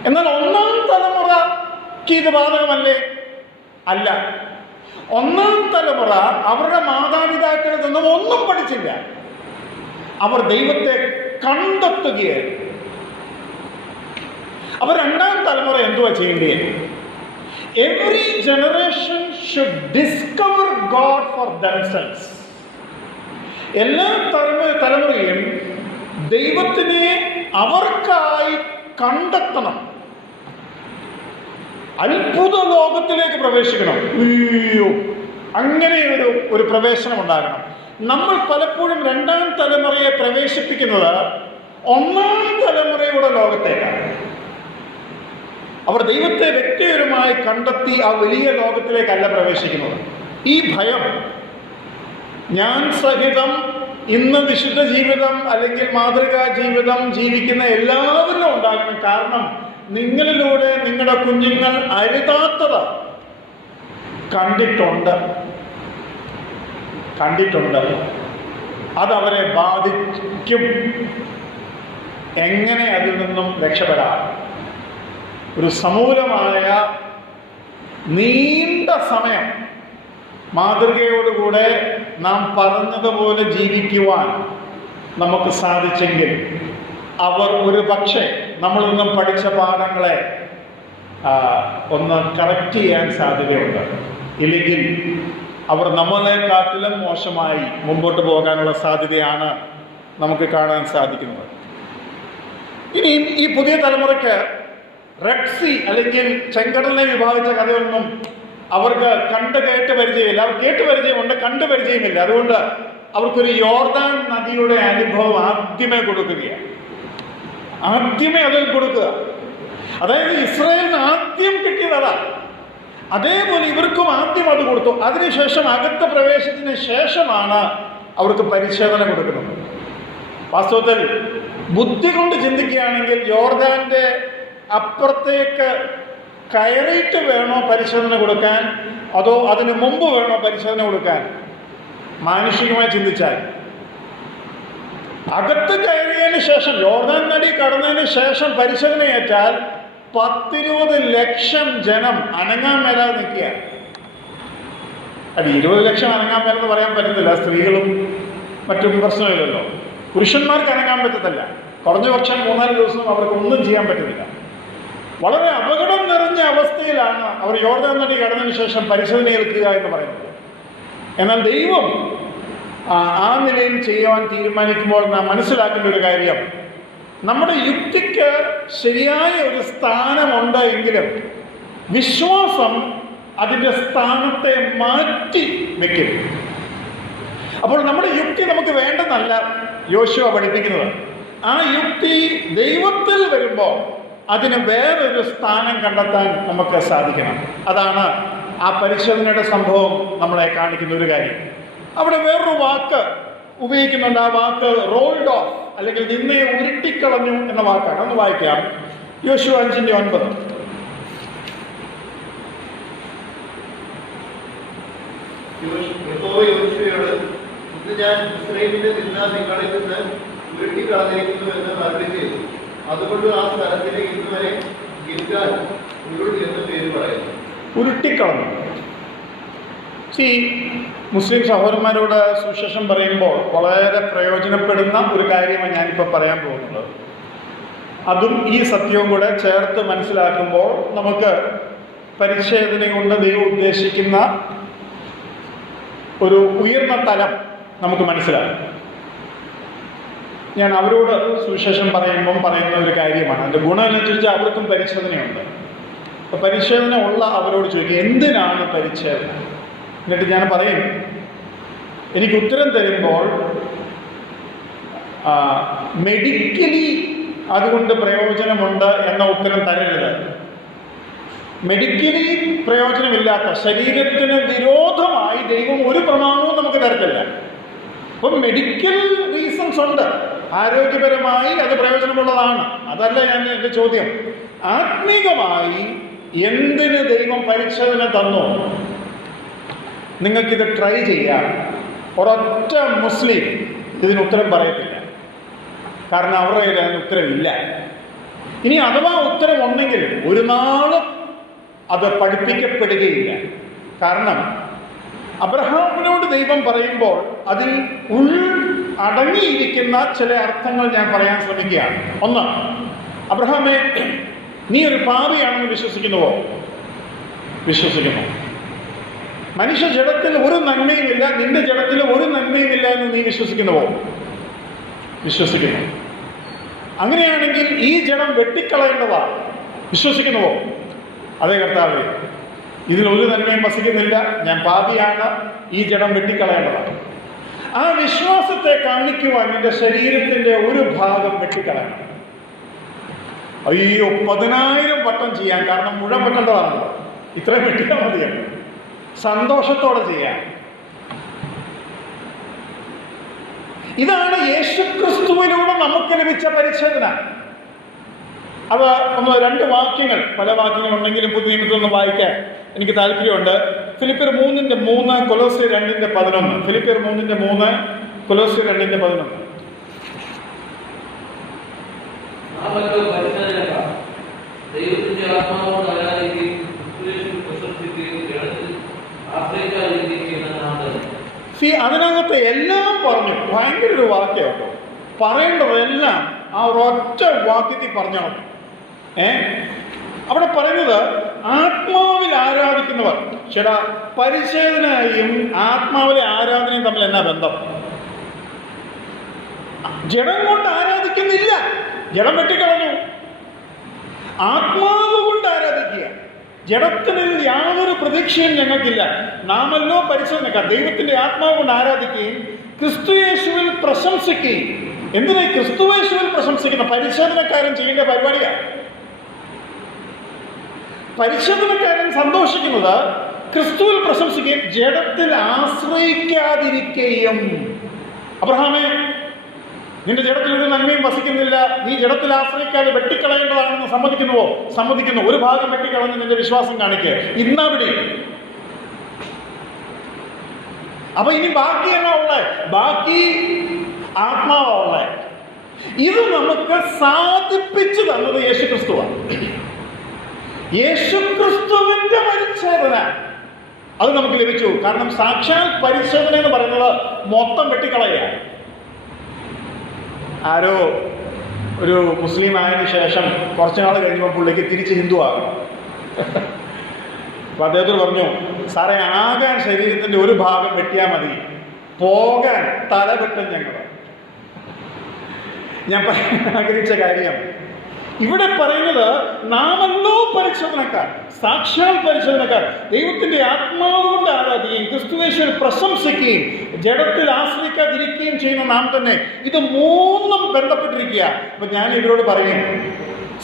എന്നാൽ 1ാം തലമുറയ്ക്ക് ഇത് ബാധകമല്ലേ? അല്ല. 1ാം തലമുറ അവരുടെ മാതാപിതാക്കളിൽ നിന്നും ഒന്നും പഠിച്ചില്ല. അവർ ദൈവത്തെ കണ്ടെത്തുകയായിരുന്നു. അവർ 2ാം തലമുറ എന്തുവാ ചെയ്യേണ്ടത്? Every generation should discover God four themselves. എല്ലാ തലമുറയും ദൈവത്തിനെ അവർക്കായി കണ്ടെത്തണം. അത്ഭുത ലോകത്തിലേക്ക് പ്രവേശിക്കണം. അയ്യോ, അങ്ങനെ ഒരു പ്രവേശനം ഉണ്ടാകണം. നമ്മൾ പലപ്പോഴും 2ാം തലമുറയെ പ്രവേശിപ്പിക്കുന്നത് 1ാം തലമുറയുടെ ലോകത്തേക്കാണ്. അവർ ദൈവത്തെ വ്യക്തിപരമായി കണ്ടെത്തി ആ വലിയ ലോകത്തിലേക്കല്ല പ്രവേശിക്കുന്നത്. ഈ ഭയം ഞാൻ സഹിതം ഇന്ന് വിശുദ്ധ ജീവിതം അല്ലെങ്കിൽ മാതൃകാ ജീവിതം ജീവിക്കുന്ന എല്ലാവരിലും ഉണ്ടാകണം. കാരണം നിങ്ങളിലൂടെ നിങ്ങളുടെ കുഞ്ഞുങ്ങൾ അരുതാത്തത് കണ്ടിട്ടുണ്ട്. അതവരെ ബാധിക്കും. എങ്ങനെ അതിൽ നിന്നും രക്ഷപ്പെടാം? ഒരു സമൂലമായ നീണ്ട സമയം മാതൃകയോടുകൂടെ നാം പറഞ്ഞതുപോലെ ജീവിക്കുവാൻ നമുക്ക് സാധിച്ചെങ്കിൽ അവർ ഒരു പക്ഷേ നമ്മളിൽ നിന്നും പഠിച്ച പാഠങ്ങളെ ഒന്ന് കറക്റ്റ് ചെയ്യാൻ സാധ്യതയുണ്ട്. ഇല്ലെങ്കിൽ അവർ നമ്മളെക്കാട്ടിലും മോശമായി മുമ്പോട്ട് പോകാനുള്ള സാധ്യതയാണ് നമുക്ക് കാണാൻ സാധിക്കുന്നത്. ഇനി ഈ പുതിയ തലമുറയ്ക്ക് റെഡ് സീ അല്ലെങ്കിൽ ചെങ്കടലിനെ വിഭാഗിച്ച കഥയൊന്നും അവർക്ക് കണ്ട് കേട്ട് പരിചയമില്ല. അവർ കേട്ട് പരിചയമുണ്ട്, കണ്ട് പരിചയമില്ല. അതുകൊണ്ട് അവർക്കൊരു യോർദാൻ നദിയുടെ അനുഭവം ആദ്യമേ കൊടുക്കുകയാണ്. ആദ്യമേ അതിൽ കൊടുക്കുക. അതായത് ഇസ്രായേലിന് ആദ്യം കിട്ടിയത് അതാ. അതേപോലെ ഇവർക്കും ആദ്യം അത് കൊടുത്തു. അതിനുശേഷം അകത്ത പ്രവേശത്തിന് ശേഷമാണ് അവർക്ക് പരിശോധന കൊടുക്കുന്നത്. വാസ്തവത്തിൽ ബുദ്ധി കൊണ്ട് ചിന്തിക്കുകയാണെങ്കിൽ യോർദാന്റെ അപ്പുറത്തേക്ക് കയറിയിട്ട് വേണോ പരിശോധന കൊടുക്കാൻ, അതോ അതിന് മുമ്പ് വേണോ പരിശോധന കൊടുക്കാൻ? മാനുഷികമായി ചിന്തിച്ചാൽ അകത്ത് കയറിയതിന് ശേഷം, യോർദാൻ നദി കടന്നതിന് ശേഷം പരിശോധനയേറ്റാൽ 10-20 ലക്ഷം ജനം അനങ്ങാൻ മേലാതെ നിൽക്കുക. അത് 20 ലക്ഷം അനങ്ങാൻ മേലെന്ന് പറയാൻ പറ്റത്തില്ല. സ്ത്രീകളും മറ്റും പ്രശ്നമില്ലല്ലോ. പുരുഷന്മാർക്ക് അനങ്ങാൻ പറ്റത്തില്ല. കുറഞ്ഞ പക്ഷം 3-4 ദിവസം അവർക്ക് ഒന്നും ചെയ്യാൻ പറ്റുന്നില്ല. വളരെ അപകടം നിറഞ്ഞ അവസ്ഥയിലാണ് അവർ യോർദാൻ നദി കടന്നതിന് ശേഷം പരിശോധന ഏൽക്കുക എന്ന് പറയുന്നത്. എന്നാൽ ദൈവം ആ നിലയിൽ ചെയ്യുവാൻ തീരുമാനിക്കുമ്പോൾ നാം മനസ്സിലാക്കേണ്ട ഒരു കാര്യം, നമ്മുടെ യുക്തിക്ക് ശരിയായ ഒരു സ്ഥാനമുണ്ട് എങ്കിലും വിശ്വാസം അതിൻ്റെ സ്ഥാനത്തെ മാറ്റി വെക്കും. അപ്പോൾ നമ്മുടെ യുക്തി നമുക്ക് വേണ്ടെന്നല്ല യോശുവ പഠിപ്പിക്കുന്നത്. ആ യുക്തി ദൈവത്തിൽ വരുമ്പോൾ അതിന് വേറൊരു സ്ഥാനം കണ്ടെത്താൻ നമുക്ക് സാധിക്കണം. അതാണ് ആ പരിശോധനയുടെ സംഭവം നമ്മളെ കാണിക്കുന്ന ഒരു കാര്യം. അവിടെ വേറൊരു വാക്ക് ഉപയോഗിക്കുന്നുണ്ട്. ആ വാക്ക് റോൾഡ് ഓഫ്, അല്ലെങ്കിൽ നിന്നെ ഉരുട്ടിക്കളഞ്ഞു എന്ന വാക്കാണ്. ഒന്ന് വായിക്കാം. യോശുവ 5:9. യോശുവയോട്, ഇന്ന് ഞാൻ ഇസ്രായേലിന്റെ നിന്ന നിങ്ങളിൽ നിന്ന് ഉരുട്ടിക്കളഞ്ഞിരിക്കുന്നു എന്ന് അരുളി ചെയ്തു. അതുകൊണ്ട് ആ സ്ഥലത്തിന് ഇന്നുവരെ ഗിൽഗാൽ ഉരുൾ എന്ന് പേര് പറയുന്നു. ഉരുട്ടിക്കളഞ്ഞു. മുസ്ലിം സഹോദരന്മാരോട് സുവിശേഷം പറയുമ്പോൾ വളരെ പ്രയോജനപ്പെടുന്ന ഒരു കാര്യമാണ് ഞാനിപ്പോൾ പറയാൻ പോകുന്നത്. അതും ഈ സത്യവും കൂടെ ചേർത്ത് മനസ്സിലാക്കുമ്പോൾ നമുക്ക് പരിച്ഛേദന കൊണ്ട് ദൈവം ഉദ്ദേശിക്കുന്ന ഒരു ഉയർന്ന തലം നമുക്ക് മനസ്സിലാകും. ഞാൻ അവരോട് സുവിശേഷം പറയുമ്പം പറയുന്ന ഒരു കാര്യമാണ്. അതിൻ്റെ ഗുണം എന്നുവെച്ചാൽ അവർക്കും പരിച്ഛേദനയുണ്ട്. അപ്പോൾ പരിച്ഛേദന ഉള്ള അവരോട് ചോദിക്കുക, എന്തിനാണ് പരിച്ഛേദന? എന്നിട്ട് ഞാൻ പറയും, എനിക്ക് ഉത്തരം തരുമ്പോൾ മെഡിക്കലി അതുകൊണ്ട് പ്രയോജനമുണ്ട് എന്ന ഉത്തരം തരരുത്. മെഡിക്കലി പ്രയോജനമില്ലാത്ത, ശരീരത്തിന് വിരോധമായി ദൈവം ഒരു പ്രമാണവും നമുക്ക് തരത്തില്ല. അപ്പം മെഡിക്കൽ റീസൺസ് ഉണ്ട്, ആരോഗ്യപരമായി അത് പ്രയോജനമുള്ളതാണ്. അതല്ല എൻ്റെ ചോദ്യം. ആത്മീകമായി എന്തിന് ദൈവം പരിച്ഛേദന തന്നു? നിങ്ങൾക്കിത് ട്രൈ ചെയ്യാം. ഒരൊറ്റ മുസ്ലിം ഇതിന് ഉത്തരം പറയത്തില്ല, കാരണം അവരുടെ കയ്യിൽ അതിന് ഉത്തരവില്ല. ഇനി അഥവാ ഉത്തരം ഉണ്ടെങ്കിൽ ഒരു നാളും അത് പഠിപ്പിക്കപ്പെടുകയില്ല. കാരണം അബ്രഹാമിനോട് ദൈവം പറയുമ്പോൾ അതിൽ അടങ്ങിയിരിക്കുന്ന ചില അർത്ഥങ്ങൾ ഞാൻ പറയാൻ ശ്രമിക്കുകയാണ്. ഒന്ന്, അബ്രഹാമേ, നീ ഒരു പാപിയാണെന്ന് വിശ്വസിക്കുന്നുവോ? വിശ്വസിക്കുന്നു. മനുഷ്യ ജഡത്തിൽ ഒരു നന്മയുമില്ല, നിന്റെ ജഡത്തിൽ ഒരു നന്മയുമില്ല എന്ന് നീ വിശ്വസിക്കുന്നുവോ? വിശ്വസിക്കുന്നു. അങ്ങനെയാണെങ്കിൽ ഈ ജഡം വെട്ടിക്കളയേണ്ടതാണ്. വിശ്വസിക്കുന്നുവോ? അതേ കർത്താവേ, ഇതിലൊരു നന്മയും വസിക്കുന്നില്ല, ഞാൻ പാപിയാണ്, ഈ ജഡം വെട്ടിക്കളയേണ്ടതാണ്. ആ വിശ്വാസത്തെ കാണിക്കുവാൻ നിന്റെ ശരീരത്തിന്റെ ഒരു ഭാഗം വെട്ടിക്കളയണം. അയ്യോ, 10,000 വട്ടം ചെയ്യാൻ, കാരണം മുഴുവൻ വെട്ടേണ്ടതാണല്ലോ. ഇത്രയും വെട്ടിയാൽ മതിയല്ലോ. സന്തോഷത്തോടെ ചെയ്യാം. ഇതാണ് യേശുക്രിസ്തുവിലൂടെ നമുക്ക് ലഭിച്ച പരിച്ഛേദന. അത് ഒന്ന് 2 വാക്യങ്ങൾ, പല വാക്യങ്ങളുണ്ടെങ്കിലും പുതിയ നിയമത്തിൽ വായിക്കാൻ എനിക്ക് താല്പര്യമുണ്ട്. ഫിലിപ്പിയർ 3:3, കൊലോസ്യർ 2:11. ഫിലിപ്പിയർ 3:3, കൊലോസ്യർ 2:11. അതിനകത്ത് എല്ലാം പറഞ്ഞു. ഭയങ്കര ഒരു വാക്യമുണ്ടോ, പറയേണ്ടതെല്ലാം ആ ഒരൊറ്റ വാക്യത്തിൽ പറഞ്ഞാൽ. അവിടെ പറയുന്നത് ആത്മാവിൽ ആരാധിക്കുന്നവർ. ചേട്ടാ, പരിച്ഛേദനയും ആത്മാവിലെ ആരാധനയും തമ്മിൽ എന്നാ ബന്ധം? ജഡം കൊണ്ട് ആരാധിക്കുന്നില്ല, ജഡം വെട്ടിക്കളഞ്ഞു. ആത്മാവ് കൊണ്ട് ആരാധിക്കുക. ജഡത്തിന് യാതൊരു പ്രതീക്ഷയും ഞങ്ങൾക്കില്ല. നാമല്ലോ പരിശോധനക്കാർ. ദൈവത്തിന്റെ ആത്മാവ് കൊണ്ട് ആരാധിക്കുകയും ക്രിസ്തുയേശുവിൽ പ്രശംസിക്കുകയും. എന്തിനാ ക്രിസ്തുയേശുവിൽ പ്രശംസിക്കുന്ന? പരിശോധനക്കാരൻ ചെയ്യേണ്ട പരിപാടിയാണ്. പരിശോധനക്കാരൻ സന്തോഷിക്കുന്നത് ക്രിസ്തുവിൽ പ്രശംസിക്കുകയും ജഡത്തിൽ ആശ്രയിക്കാതിരിക്കുകയും. അബ്രഹാമേ, നിന്റെ ജഡത്തിൽ ഒരു നന്മയും വസിക്കുന്നില്ല, നീ ജഡത്തിൽ ആശ്രയിക്കാതെ വെട്ടിക്കളയേണ്ടതാണെന്ന് സമ്മതിക്കുന്നുവോ? സമ്മതിക്കുന്നു. ഒരു ഭാഗം വെട്ടിക്കളഞ്ഞ് നിന്റെ വിശ്വാസം കാണിക്കുക. ഇന്നവിടെ അപ്പൊ ഇനി ബാക്കി എന്നാ ഉള്ളേ? ബാക്കി ആത്മാവാ ഉള്ളേ. ഇത് നമുക്ക് സാധിപ്പിച്ചു തന്നത് യേശുക്രിസ്തുവാണ്. യേശുക്രിസ്തുവിന്റെ പരിച്ഛേദന അത് നമുക്ക് ലഭിച്ചു. കാരണം സാക്ഷാൽ പരിച്ഛേദന എന്ന് പറയുന്നത് മൊത്തം വെട്ടിക്കളയുക. ആരോ ഒരു മുസ്ലിം ആയതിനു ശേഷം കുറച്ചു നാൾ കഴിഞ്ഞപ്പോൾ പുള്ളിക്ക് തിരിച്ച് ഹിന്ദു ആകും. അപ്പൊ അദ്ദേഹത്തോട് പറഞ്ഞു, സാറേ, ആകാൻ ശരീരത്തിന്റെ ഒരു ഭാഗം വെട്ടിയാൽ മതി, പോകാൻ തല വെട്ടും ഞങ്ങൾ. ഞാൻ പറയാൻ ആഗ്രഹിച്ച കാര്യം, ഇവിടെ പറയുന്നത് നാമല്ലോ പരിശോധനക്കാർ, സാക്ഷാൽ പരിശോധനക്കാർ, ദൈവത്തിന്റെ ആത്മാവ് കൊണ്ട് ആരാധിക്കുകയും ക്രിസ്തുവേശ്വരൻ പ്രശംസിക്കുകയും ജഡത്തിൽ ആശ്രയിക്കാതിരിക്കുകയും ചെയ്യുന്ന നാം തന്നെ. ഇത് മൂന്നും ബന്ധപ്പെട്ടിരിക്കുക. അപ്പൊ ഞാൻ ഇവരോട് പറയും,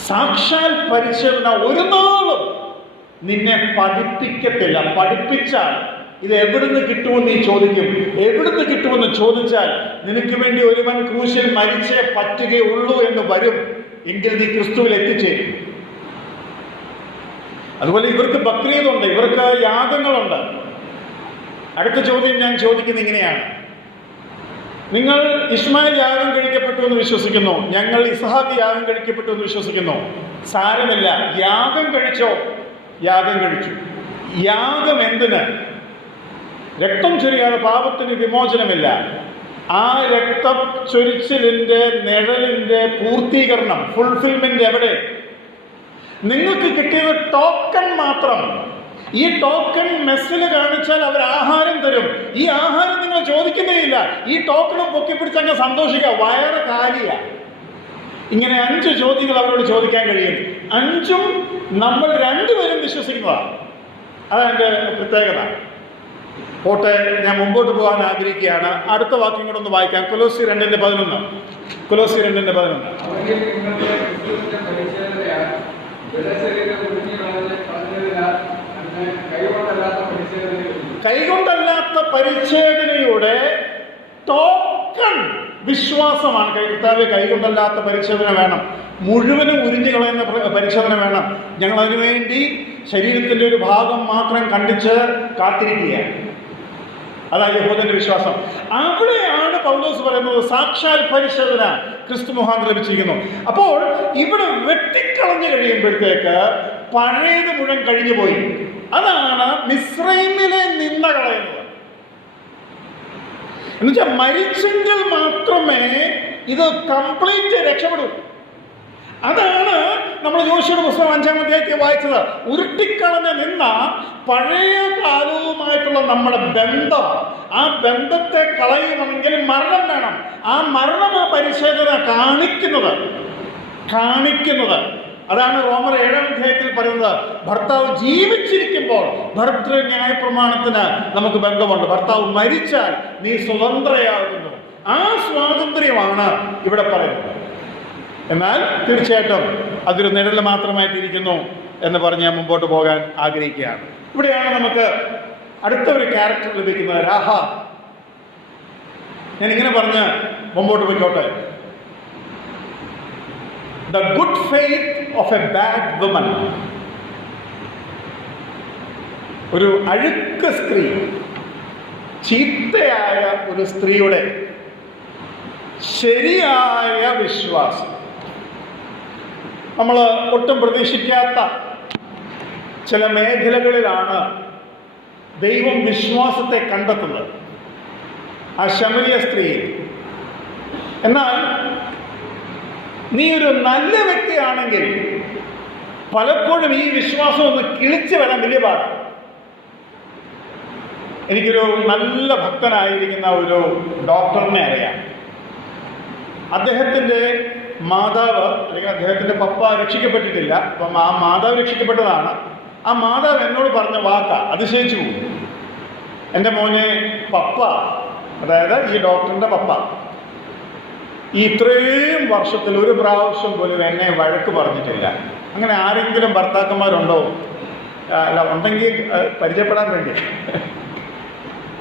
സാക്ഷാൽ പരിശോധന ഒരു നാളും നിന്നെ പഠിപ്പിക്കത്തില്ല. പഠിപ്പിച്ചാൽ ഇത് എവിടുന്ന് കിട്ടുമെന്ന് നീ ചോദിക്കും. എവിടുന്ന് കിട്ടുമെന്ന് ചോദിച്ചാൽ നിനക്ക് വേണ്ടി ഒരുവൻ ക്രൂശിൽ മരിച്ചേ പറ്റുകയുള്ളൂ എന്ന് വരും എങ്കിൽ നീ ക്രിസ്തുവിൽ എത്തിച്ചേരും. അതുപോലെ ഇവർക്ക് ബക്രീദുണ്ട്, ഇവർക്ക് യാഗങ്ങളുണ്ട്. അടുത്ത ചോദ്യം ഞാൻ ചോദിക്കുന്നത് ഇങ്ങനെയാണ്: നിങ്ങൾ ഇസ്മായിൽ യാഗം കഴിക്കപ്പെട്ടു എന്ന് വിശ്വസിക്കുന്നു, ഞങ്ങൾ ഇസ്ഹാക്ക് യാഗം കഴിക്കപ്പെട്ടു എന്ന് വിശ്വസിക്കുന്നു. സാരമില്ല, യാഗം കഴിച്ചോ? യാഗം കഴിച്ചു. യാഗം എന്തിന്? രക്തം ചൊരിയാതെ പാപത്തിന് വിമോചനമില്ല. ആ രക്തം ചൊരിച്ചിലിന്റെ നിഴലിന്റെ പൂർത്തീകരണം, ഫുൾഫിൽമെന്റ് എവിടെ? നിങ്ങൾക്ക് കിട്ടിയത് ടോക്കൺ മാത്രം. ഈ ടോക്കൺ മെസ്സിൽ കാണിച്ചാൽ അവർ ആഹാരം തരും. ഈ ആഹാരം നിങ്ങൾ ചോദിക്കുന്നേയില്ല. ഈ ടോക്കണും പൊക്കിപ്പിടിച്ച് അങ്ങ് സന്തോഷിക്കുക, വയറ് കാലിയ. ഇങ്ങനെ 5 ചോദ്യങ്ങൾ അവരോട് ചോദിക്കാൻ കഴിയും. 5ഉം നമ്മൾ രണ്ടുപേരും വിശ്വസിക്കുന്നതാണ്. അതാണ് എൻ്റെ പ്രത്യേകത. പോട്ടെ, ഞാൻ മുമ്പോട്ട് പോകാൻ ആഗ്രഹിക്കുകയാണ്. അടുത്ത വാക്യം കൂടെ ഒന്ന് വായിക്കാം. കൊലോസ്യർ 2:11. കൊലോസ്യർ 2:11. കൈകൊണ്ടല്ലാത്ത പരിച്ഛേദനയുടെ ടോക്കൺ വിശ്വാസമാണ്. കർത്താവേ, കൈകൊണ്ടല്ലാത്ത പരിച്ഛേദന വേണം, മുഴുവനും ഉരിഞ്ഞു കളയുന്ന പരിച്ഛേദന വേണം. ഞങ്ങൾ അതിനുവേണ്ടി ശരീരത്തിൻ്റെ ഒരു ഭാഗം മാത്രം കണ്ടിച്ച് കാത്തിരിക്കുകയാണ്. അതാണ് യഹൂദന്റെ വിശ്വാസം. അവിടെയാണ് പൗലോസ് പറയുന്നത് സാക്ഷാൽ പരിശോധന ക്രിസ്തു മുഖാന്തരം ലഭിച്ചിരിക്കുന്നു. അപ്പോൾ ഇവിടെ വെട്ടിക്കളഞ്ഞു കഴിയുമ്പോഴത്തേക്ക് പഴയത് മുഴുവൻ കഴിഞ്ഞു പോയി. അതാണ് മിസ്രൈമിലെ നിന്ന കളയുന്നത്. എന്നുവെച്ചാൽ മരിച്ചെങ്കിൽ മാത്രമേ ഇത് കംപ്ലീറ്റ് രക്ഷപ്പെടൂ. അതാണ് നമ്മൾ യോശുവയുടെ പുസ്തകം 5-ാം അധ്യായത്തിൽ വായിച്ചത്. ഉരുട്ടിക്കളഞ്ഞ നിന്ന പഴയ കാലവുമായിട്ടുള്ള നമ്മുടെ ബന്ധം, ആ ബന്ധത്തെ കളയുമെങ്കിൽ മരണം വേണം. ആ മരണം ആ പരിച്ഛേദന കാണിക്കുന്നത് അതാണ് റോമർ 7-ാം അധ്യായത്തിൽ പറയുന്നത്. ഭർത്താവ് ജീവിച്ചിരിക്കുമ്പോൾ ഭർതൃന്യായ പ്രമാണത്തിന് നമുക്ക് ബന്ധമുണ്ട്. ഭർത്താവ് മരിച്ചാൽ നീ സ്വതന്ത്രയാകുന്നു. ആ സ്വാതന്ത്ര്യമാണ് ഇവിടെ പറയുന്നത്. എന്നാൽ തീർച്ചയായിട്ടും അതൊരു നിഴൽ മാത്രമായിട്ടിരിക്കുന്നു എന്ന് പറഞ്ഞ് ഞാൻ മുമ്പോട്ട് പോകാൻ ആഗ്രഹിക്കുകയാണ്. ഇവിടെയാണ് നമുക്ക് അടുത്ത ഒരു ക്യാരക്ടർ ലഭിക്കുന്നത്, രാഹാബ്. ഞാൻ ഇങ്ങനെ പറഞ്ഞ് മുമ്പോട്ട് പോയിക്കോട്ടെ. The good faith of a bad woman. ഒരു അഴുക്ക് സ്ത്രീ, ചീത്തയായ ഒരു സ്ത്രീയുടെ ശരിയായ വിശ്വാസം. നമ്മൾ ഒട്ടും പ്രതീക്ഷിക്കാത്ത ചില മേഖലകളിലാണ് ദൈവം വിശ്വാസത്തെ കണ്ടെത്തുന്നത് ആ ശമരിയ സ്ത്രീയിൽ. എന്നാൽ നീ ഒരു നല്ല വ്യക്തിയാണെങ്കിൽ പലപ്പോഴും ഈ വിശ്വാസം ഒന്ന് കിളിച്ചു വരാൻ വലിയ പാടാണ്. എനിക്കൊരു നല്ല ഭക്തനായിരിക്കുന്ന ഒരു ഡോക്ടറിനെ അറിയാം. അദ്ദേഹത്തിൻ്റെ മാതാവ് അല്ലെങ്കിൽ അദ്ദേഹത്തിൻ്റെ പപ്പ രക്ഷിക്കപ്പെട്ടിട്ടില്ല. അപ്പം ആ മാതാവ് രക്ഷിക്കപ്പെട്ടതാണ്. ആ മാതാവ് എന്നോട് പറഞ്ഞ വാക്കാ അതിശയിച്ചു പോകും. എൻ്റെ മോനെ, പപ്പ, അതായത് ഈ ഡോക്ടറിൻ്റെ പപ്പ, ഈ ഇത്രയും വർഷത്തിൽ ഒരു പ്രാവശ്യം പോലും എന്നെ വഴക്ക് പറഞ്ഞിട്ടില്ല. അങ്ങനെ ആരെങ്കിലും ഭർത്താക്കന്മാരുണ്ടോ? അല്ല, ഉണ്ടെങ്കിൽ പരിചയപ്പെടാൻ വേണ്ടി.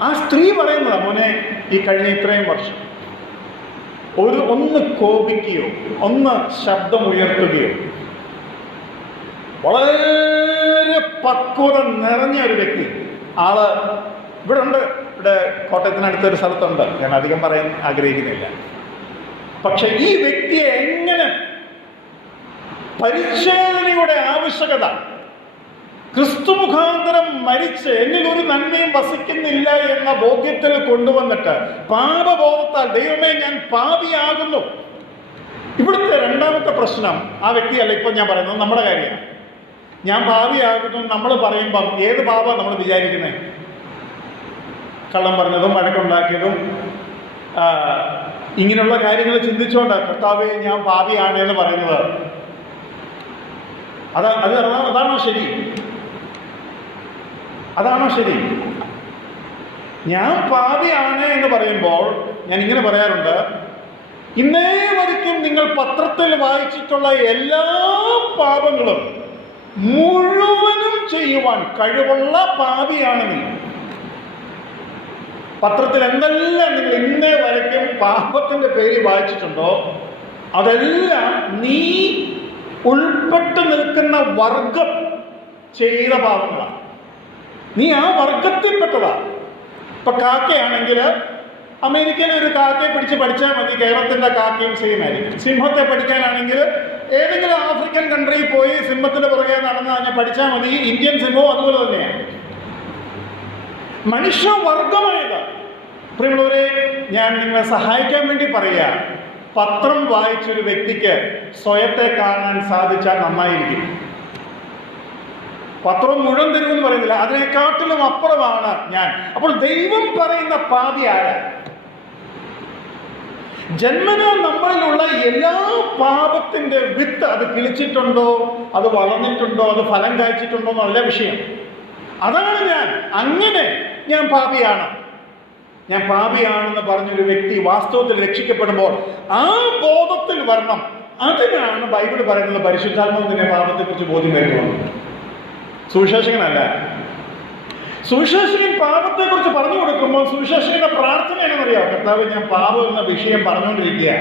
ആ സ്ത്രീ പറയുന്നതാ, മോനെ, ഈ കഴിഞ്ഞ ഇത്രയും വർഷം ഒന്ന് കോപിക്കുകയോ ഒന്ന് ശബ്ദം ഉയർത്തുകയോ, വളരെ പക്വത നിറഞ്ഞ ഒരു വ്യക്തി. ആള് ഇവിടെ ഉണ്ട്, ഇവിടെ കോട്ടയത്തിനടുത്തൊരു സ്ഥലത്തുണ്ട്. ഞാൻ അധികം പറയാൻ ആഗ്രഹിക്കുന്നില്ല. പക്ഷെ ഈ വ്യക്തിയെ എങ്ങനെ പരിച്ഛേദനയുടെ ആവശ്യകത, ക്രിസ്തു മുഖാന്തരം മരിച്ച് എന്നിൽ ഒരു നന്മയും വസിക്കുന്നില്ല എന്ന ബോധ്യത്തിൽ കൊണ്ടുവന്നിട്ട് പാപബോധത്താൽ ദൈവമേ ഞാൻ പാപിയാകുന്നു. ഇവിടുത്തെ രണ്ടാമത്തെ പ്രശ്നം ആ വ്യക്തിയല്ല. ഇപ്പം ഞാൻ പറയുന്നത് നമ്മുടെ കാര്യമാണ്. ഞാൻ പാപിയാകുന്നു നമ്മൾ പറയുമ്പം ഏത് പാപം നമ്മൾ വിചാരിക്കുന്നത്? കള്ളം പറഞ്ഞതും വഴക്കുണ്ടാക്കിയതും ഇങ്ങനെയുള്ള കാര്യങ്ങൾ ചിന്തിച്ചുകൊണ്ട് കർത്താവേ ഞാൻ പാപിയാണ് എന്ന് പറയുന്നത്. അതാണോ ശരി? അതാണോ ശരി? ഞാൻ പാപിയാണ് എന്ന് പറയുമ്പോൾ ഞാൻ ഇങ്ങനെ പറയാറുണ്ട്, ഇന്നേ വരയ്ക്കും നിങ്ങൾ പത്രത്തിൽ വായിച്ചിട്ടുള്ള എല്ലാ പാപങ്ങളും മുഴുവനും ചെയ്യുവാൻ കഴിവുള്ള പാപിയാണ് നീ. പത്രത്തിൽ എന്തെല്ലാം നിങ്ങൾ ഇന്നേ വരയ്ക്കും പാപത്തിന്റെ പേര് വായിച്ചിട്ടുണ്ടോ അതെല്ലാം നീ ഉൾപ്പെട്ട് നിൽക്കുന്ന വർഗം ചെയ്ത പാപങ്ങളാണ്. നീ ആ വർഗത്തിൽപ്പെട്ടതാണ്. ഇപ്പൊ കാക്കയാണെങ്കിൽ അമേരിക്കയിലെ ഒരു കാക്കയെ പിടിച്ച് പഠിച്ചാൽ മതി, കേരളത്തിന്റെ കാക്കയും സെയിം ആയിരിക്കും. സിംഹത്തെ പഠിക്കാനാണെങ്കിൽ ഏതെങ്കിലും ആഫ്രിക്കൻ കൺട്രിയിൽ പോയി സിംഹത്തിന്റെ പുറകെ നടന്ന് അതിനെ പഠിച്ചാൽ മതി. ഇന്ത്യൻ സിംഹവും അതുപോലെ തന്നെയാണ്. മനുഷ്യവർഗമായത്. പ്രിയമുള്ളവരെ, ഞാൻ നിങ്ങളെ സഹായിക്കാൻ വേണ്ടി പറയുക, പത്രം വായിച്ചൊരു വ്യക്തിക്ക് സ്വയത്തെ കാണാൻ സാധിച്ചാൽ നന്നായിരിക്കും. പത്രം മുഴുവൻ തരുമെന്ന് പറയുന്നില്ല, അതിനെക്കാട്ടിലും അപ്പുറമാണ് ഞാൻ. അപ്പോൾ ദൈവം പറയുന്ന പാപി ആരാ? ജന്മന നമ്മളിലുള്ള എല്ലാ പാപത്തിന്റെ വിത്ത് അത് കിളിച്ചിട്ടുണ്ടോ, അത് വളർന്നിട്ടുണ്ടോ, അത് ഫലം കായ്ച്ചിട്ടുണ്ടോ എന്നല്ല വിഷയം. അതാണ് ഞാൻ. അങ്ങനെ ഞാൻ പാപിയാണ്, ഞാൻ പാപിയാണെന്ന് പറഞ്ഞൊരു വ്യക്തി വാസ്തവത്തിൽ രക്ഷിക്കപ്പെടുമ്പോൾ ആ ബോധത്തിൽ വരണം. അതിനാണ് ബൈബിൾ പറയുന്നത് പരിശുദ്ധാത്മാവിന്റെ പാപത്തെക്കുറിച്ച് ബോധ്യം വരുന്നത്. സുവിശേഷകനല്ല. സുവിശേഷകൻ പാപത്തെക്കുറിച്ച് പറഞ്ഞു കൊടുക്കുമ്പോൾ സുവിശേഷകന്റെ പ്രാർത്ഥന എന്നറിയാം, കർത്താവ് ഞാൻ പാപം എന്ന വിഷയം പറഞ്ഞുകൊണ്ടിരിക്കുക,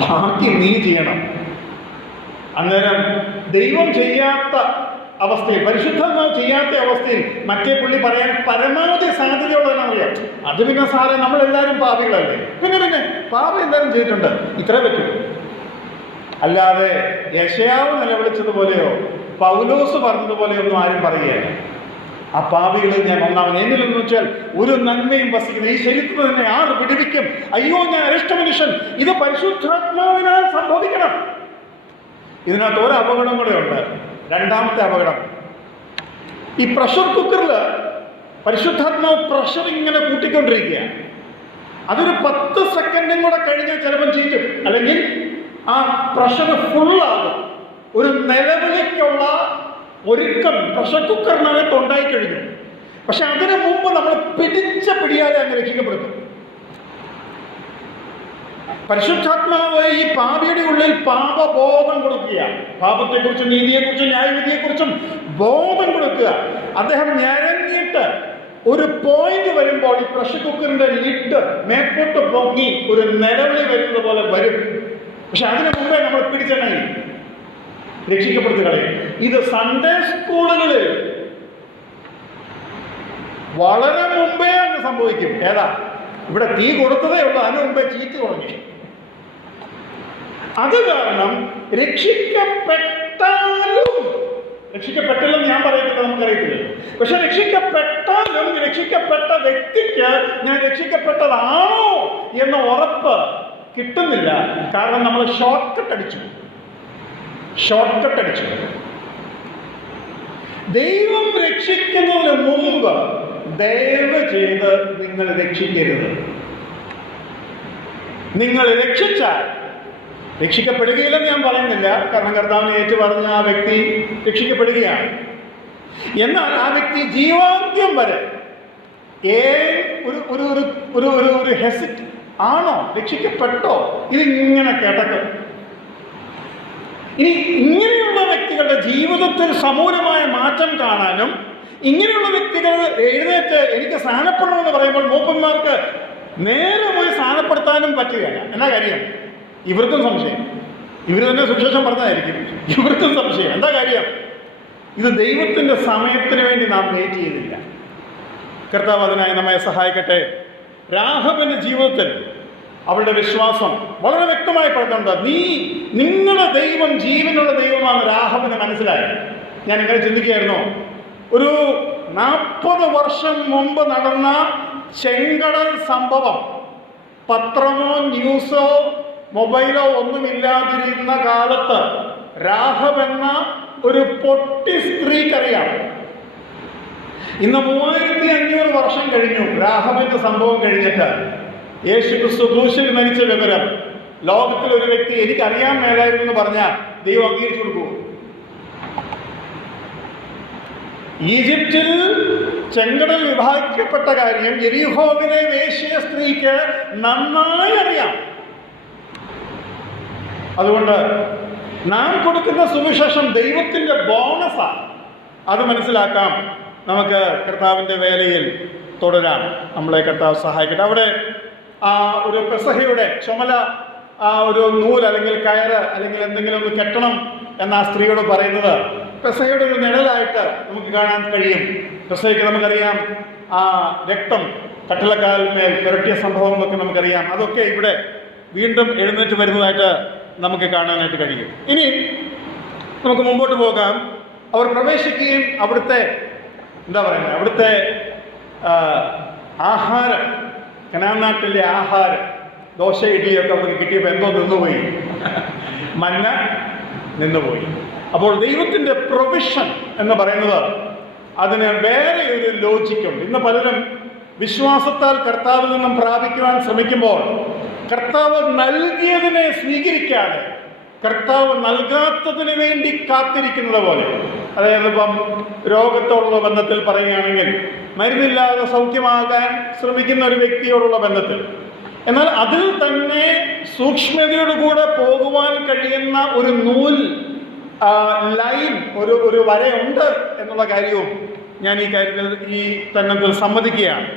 ബാക്കി നീ ചെയ്യണം. അന്നേരം ദൈവം ചെയ്യാത്ത അവസ്ഥയിൽ, പരിശുദ്ധാത്മാവ് ചെയ്യാത്ത അവസ്ഥയിൽ മറ്റേ പുള്ളി പറയാൻ പരമാവധി സാധ്യതയുള്ളതെന്നറിയാം. അത് പിന്നെ സാറേ നമ്മളെല്ലാവരും പാപികളല്ലേ, പിന്നെ പാപം എല്ലാവരും ചെയ്തിട്ടുണ്ട്, ഇത്ര പറ്റും. അല്ലാതെ യെശയ്യാവ് നിലവിളിച്ചതുപോലെയോ പൗലോസ് പറഞ്ഞതുപോലെയോ ഒന്നും ആരും പറയുകയല്ല. ആ പാപികളിൽ ഞാൻ ഒന്നാമൻ. എന്നിലെന്ന് വെച്ചാൽ ഒരു നന്മയും വസിക്കുന്നത് ഈ ശരീരത്തിൽ തന്നെ ആറ് പിടിവിക്കും. അയ്യോ ഞാൻ അരിഷ്ട മനുഷ്യൻ. ഇത് പരിശുദ്ധാത്മാവിനാൽ സംഭവിക്കണം. ഇതിനകത്ത് ഒരു അപകടം കൂടെ ഉണ്ട്. രണ്ടാമത്തെ അപകടം, ഈ പ്രഷർ കുക്കറിൽ പരിശുദ്ധാത്മാവ് പ്രഷർ ഇങ്ങനെ കൂട്ടിക്കൊണ്ടിരിക്കുക. അതൊരു 10 സെക്കൻഡും കൂടെ കഴിഞ്ഞാൽ ചിലപ്പം ചീറ്റും, അല്ലെങ്കിൽ ആ പ്രഷർ ഫുള്ളാകും. ഒരു നിലവിളിക്കുള്ള ഒരുക്കം പ്രഷർ കുക്കറിനകത്ത് ഉണ്ടായി കഴിഞ്ഞു. പക്ഷെ അതിനു മുമ്പ് നമ്മൾ പിടിയാതെ അങ്ങ് രക്ഷിക്കപ്പെടുത്തും. പരിശുദ്ധാത്മാവ് ഈ പാപിയുടെ ഉള്ളിൽ പാപബോധം കൊടുക്കുക. പാപത്തെക്കുറിച്ചും നീതിയെക്കുറിച്ചും ന്യായവിധിയെക്കുറിച്ചും ബോധം കൊടുക്കുക. അദ്ദേഹം ഞരങ്ങിയിട്ട് ഒരു പോയിന്റ് വരുമ്പോൾ ഈ പ്രഷർ കുക്കറിന്റെ ലിഡ് മേപ്പോട്ട് പൊങ്ങി ഒരു നിലവിളി വരുന്നത് പോലെ വരും. പക്ഷെ അതിനു മുമ്പേ നമ്മൾ പിടിച്ചെണ്ണി രക്ഷിക്കപ്പെടുത്തി കളയും. ഇത് സൺഡേ സ്കൂളുകളിൽ വളരെ മുമ്പേ അങ്ങ് സംഭവിക്കും. ഏതാ ഇവിടെ തീ കൊടുത്തതേ ഉള്ളൂ, അതിനു മുമ്പേ ചീറ്റ് തുടങ്ങി. അത് കാരണം രക്ഷിക്കപ്പെട്ടില്ലെന്ന് ഞാൻ പറയത്തില്ല, നമുക്കറിയത്തില്ല. പക്ഷെ രക്ഷിക്കപ്പെട്ടാലും രക്ഷിക്കപ്പെട്ട വ്യക്തിക്ക് ഞാൻ രക്ഷിക്കപ്പെട്ടതാണോ എന്ന ഉറപ്പ് കിട്ടുന്നില്ല. കാരണം നമ്മൾ ഷോർട്ട് കട്ട് അടിച്ചു. ദൈവം രക്ഷിക്കുന്നതിന് മുമ്പ് ദയവ് ചെയ്ത് നിങ്ങൾ രക്ഷിക്കരുത്. നിങ്ങൾ രക്ഷിച്ചാൽ, രക്ഷിക്കപ്പെടുകയില്ലെന്ന് ഞാൻ പറയുന്നില്ല, കാരണം കർത്താവിനെ ഏറ്റു പറഞ്ഞ ആ വ്യക്തി രക്ഷിക്കപ്പെടുകയാണ്. എന്നാൽ ആ വ്യക്തി ജീവാന്ത്യം വരെ ഒരു ഹെസിറ്റ് ആണോ, രക്ഷിക്കപ്പെട്ടോ, ഇതിങ്ങനെ കിടക്കും. ഇനി ഇങ്ങനെയുള്ള വ്യക്തികളുടെ ജീവിതത്തിൽ സമൂലമായ മാറ്റം കാണാനും ഇങ്ങനെയുള്ള വ്യക്തികൾ എഴുന്നേറ്റ് എനിക്ക് സ്ഥാനപ്പെടണമെന്ന് പറയുമ്പോൾ മൂപ്പന്മാർക്ക് നേരെ പോയി സ്ഥാനപ്പെടുത്താനും പറ്റുകയില്ല. എന്നാ കാര്യം? ഇവർക്കും സംശയം. ഇവർ തന്നെ സുവിശേഷം പറഞ്ഞതായിരിക്കും. ഇവർക്കും സംശയം. എന്താ കാര്യം? ഇത് ദൈവത്തിൻ്റെ സമയത്തിന് വേണ്ടി നാം വെയിറ്റ് ചെയ്തില്ല. കർത്താവ് അതിനായി നമ്മെ സഹായിക്കട്ടെ. രാഹബിന്റെ ജീവിതത്തിൽ അവളുടെ വിശ്വാസം വളരെ വ്യക്തമായി പറയുന്നുണ്ട്. നിങ്ങളുടെ ദൈവം ജീവനുള്ള ദൈവമാണ് രാഹബിന് മനസ്സിലായി. ഞാൻ ഇങ്ങനെ ചിന്തിക്കുകയായിരുന്നു, ഒരു 40 വർഷം മുമ്പ് നടന്ന ചെങ്കടൽ സംഭവം പത്രമോ ന്യൂസോ മൊബൈലോ ഒന്നുമില്ലാതിരുന്ന കാലത്ത് രാഹബ് എന്ന ഒരു പൊട്ടി സ്ത്രീക്കറിയാം. ഇന്ന് 3500 വർഷം കഴിഞ്ഞു രാഹബിന്റെ സംഭവം കഴിഞ്ഞിട്ട്. യേശു ക്രിസ്തു ക്രൂശിൽ മരിച്ച വിവരം ലോകത്തിൽ ഒരു വ്യക്തി എനിക്കറിയാൻ മേലായിരുന്നു എന്ന് പറഞ്ഞാൽ ദൈവം അംഗീകരിച്ചു കൊടുക്കുമോ? ഈജിപ്തിൽ ചെങ്കടൽ വിഭാഗിക്കപ്പെട്ട കാര്യം യെരിഹോവിലെ വേശ്യ സ്ത്രീക്ക് നന്നായി അറിയാം. അതുകൊണ്ട് നാം കൊടുക്കുന്ന സുവിശേഷം ദൈവത്തിൻ്റെ ബോണസാണ്. അത് മനസ്സിലാക്കാം. നമുക്ക് കർത്താവിൻ്റെ വേലയിൽ തുടരാം. നമ്മളെ കർത്താവ് സഹായിക്കട്ടെ. അവിടെ ഒരു പെസഹയുടെ ചുമല ഒരു നൂൽ അല്ലെങ്കിൽ കയറ് അല്ലെങ്കിൽ എന്തെങ്കിലും ഒന്ന് കെട്ടണം എന്ന ആ സ്ത്രീയോട് പറയുന്നത് പെസഹയുടെ ഒരു നിഴലായിട്ട് നമുക്ക് കാണാൻ കഴിയും. പെസഹയ്ക്ക് നമുക്കറിയാം ആ രക്തം കട്ടിളക്കാലിന്മേൽ പുരട്ടിയ സംഭവങ്ങളൊക്കെ നമുക്കറിയാം. അതൊക്കെ ഇവിടെ വീണ്ടും എഴുന്നേറ്റ് വരുന്നതായിട്ട് നമുക്ക് കാണാനായിട്ട് കഴിയും. ഇനി നമുക്ക് മുമ്പോട്ട് പോകാം. അവർ പ്രവേശിക്കുകയും അവിടുത്തെ അവിടുത്തെ ആഹാരം, കനാൻ നാട്ടിലെ ആഹാരം, ദോശ ഇഡ്ഡലിയൊക്കെ അവർക്ക് കിട്ടിയപ്പോൾ എന്തോ നിന്നുപോയി, മന്ന നിന്നുപോയി. അപ്പോൾ ദൈവത്തിൻ്റെ പ്രൊവിഷൻ എന്ന് പറയുന്നത് അതിന് വേറെ ഒരു ലോജിക്കുണ്ട്. ഇന്ന് പലരും വിശ്വാസത്താൽ കർത്താവിൽ നിന്നും പ്രാപിക്കുവാൻ ശ്രമിക്കുമ്പോൾ കർത്താവ് നൽകിയതിനെ സ്വീകരിക്കാതെ കർത്താവ് നൽകാത്തതിന് വേണ്ടി കാത്തിരിക്കുന്നത് പോലെ, അതായത് ഇപ്പം രോഗത്തോടുള്ള ബന്ധത്തിൽ പറയുകയാണെങ്കിൽ മരുന്നില്ലാതെ സൗഖ്യമാകാൻ ശ്രമിക്കുന്ന ഒരു വ്യക്തിയോടുള്ള ബന്ധത്തിൽ, എന്നാൽ അതിൽ തന്നെ സൂക്ഷ്മതയോടുകൂടെ പോകുവാൻ കഴിയുന്ന ഒരു നൂൽ ലൈൻ, ഒരു വരയുണ്ട് എന്നുള്ള കാര്യവും ഞാൻ ഈ കാര്യത്തിൽ ഈ തന്നത്തിൽ സമ്മതിക്കുകയാണ്.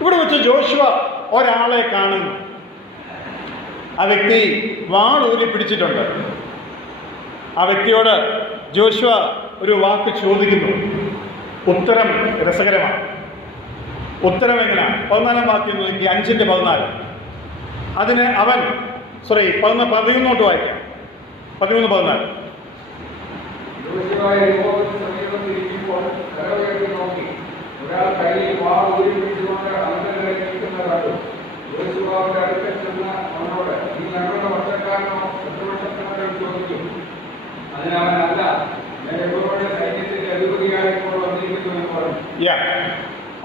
ഇവിടെ വെച്ച് ജോഷുവ ഒരാളെ കാണുന്നു. ആ വ്യക്തി വാളൂരി പിടിച്ചിട്ടുണ്ട്. ആ വ്യക്തിയോട് ജോഷുവ ഒരു വാക്ക് ചോദിക്കുന്നു. ഉത്തരം രസകരമാണ്. ഉത്തരം എങ്ങനെയാണ്? 14 വാക്യം നോക്കി, 5:14. അതിന് അവൻ 11 വായിക്കാം. 13:14.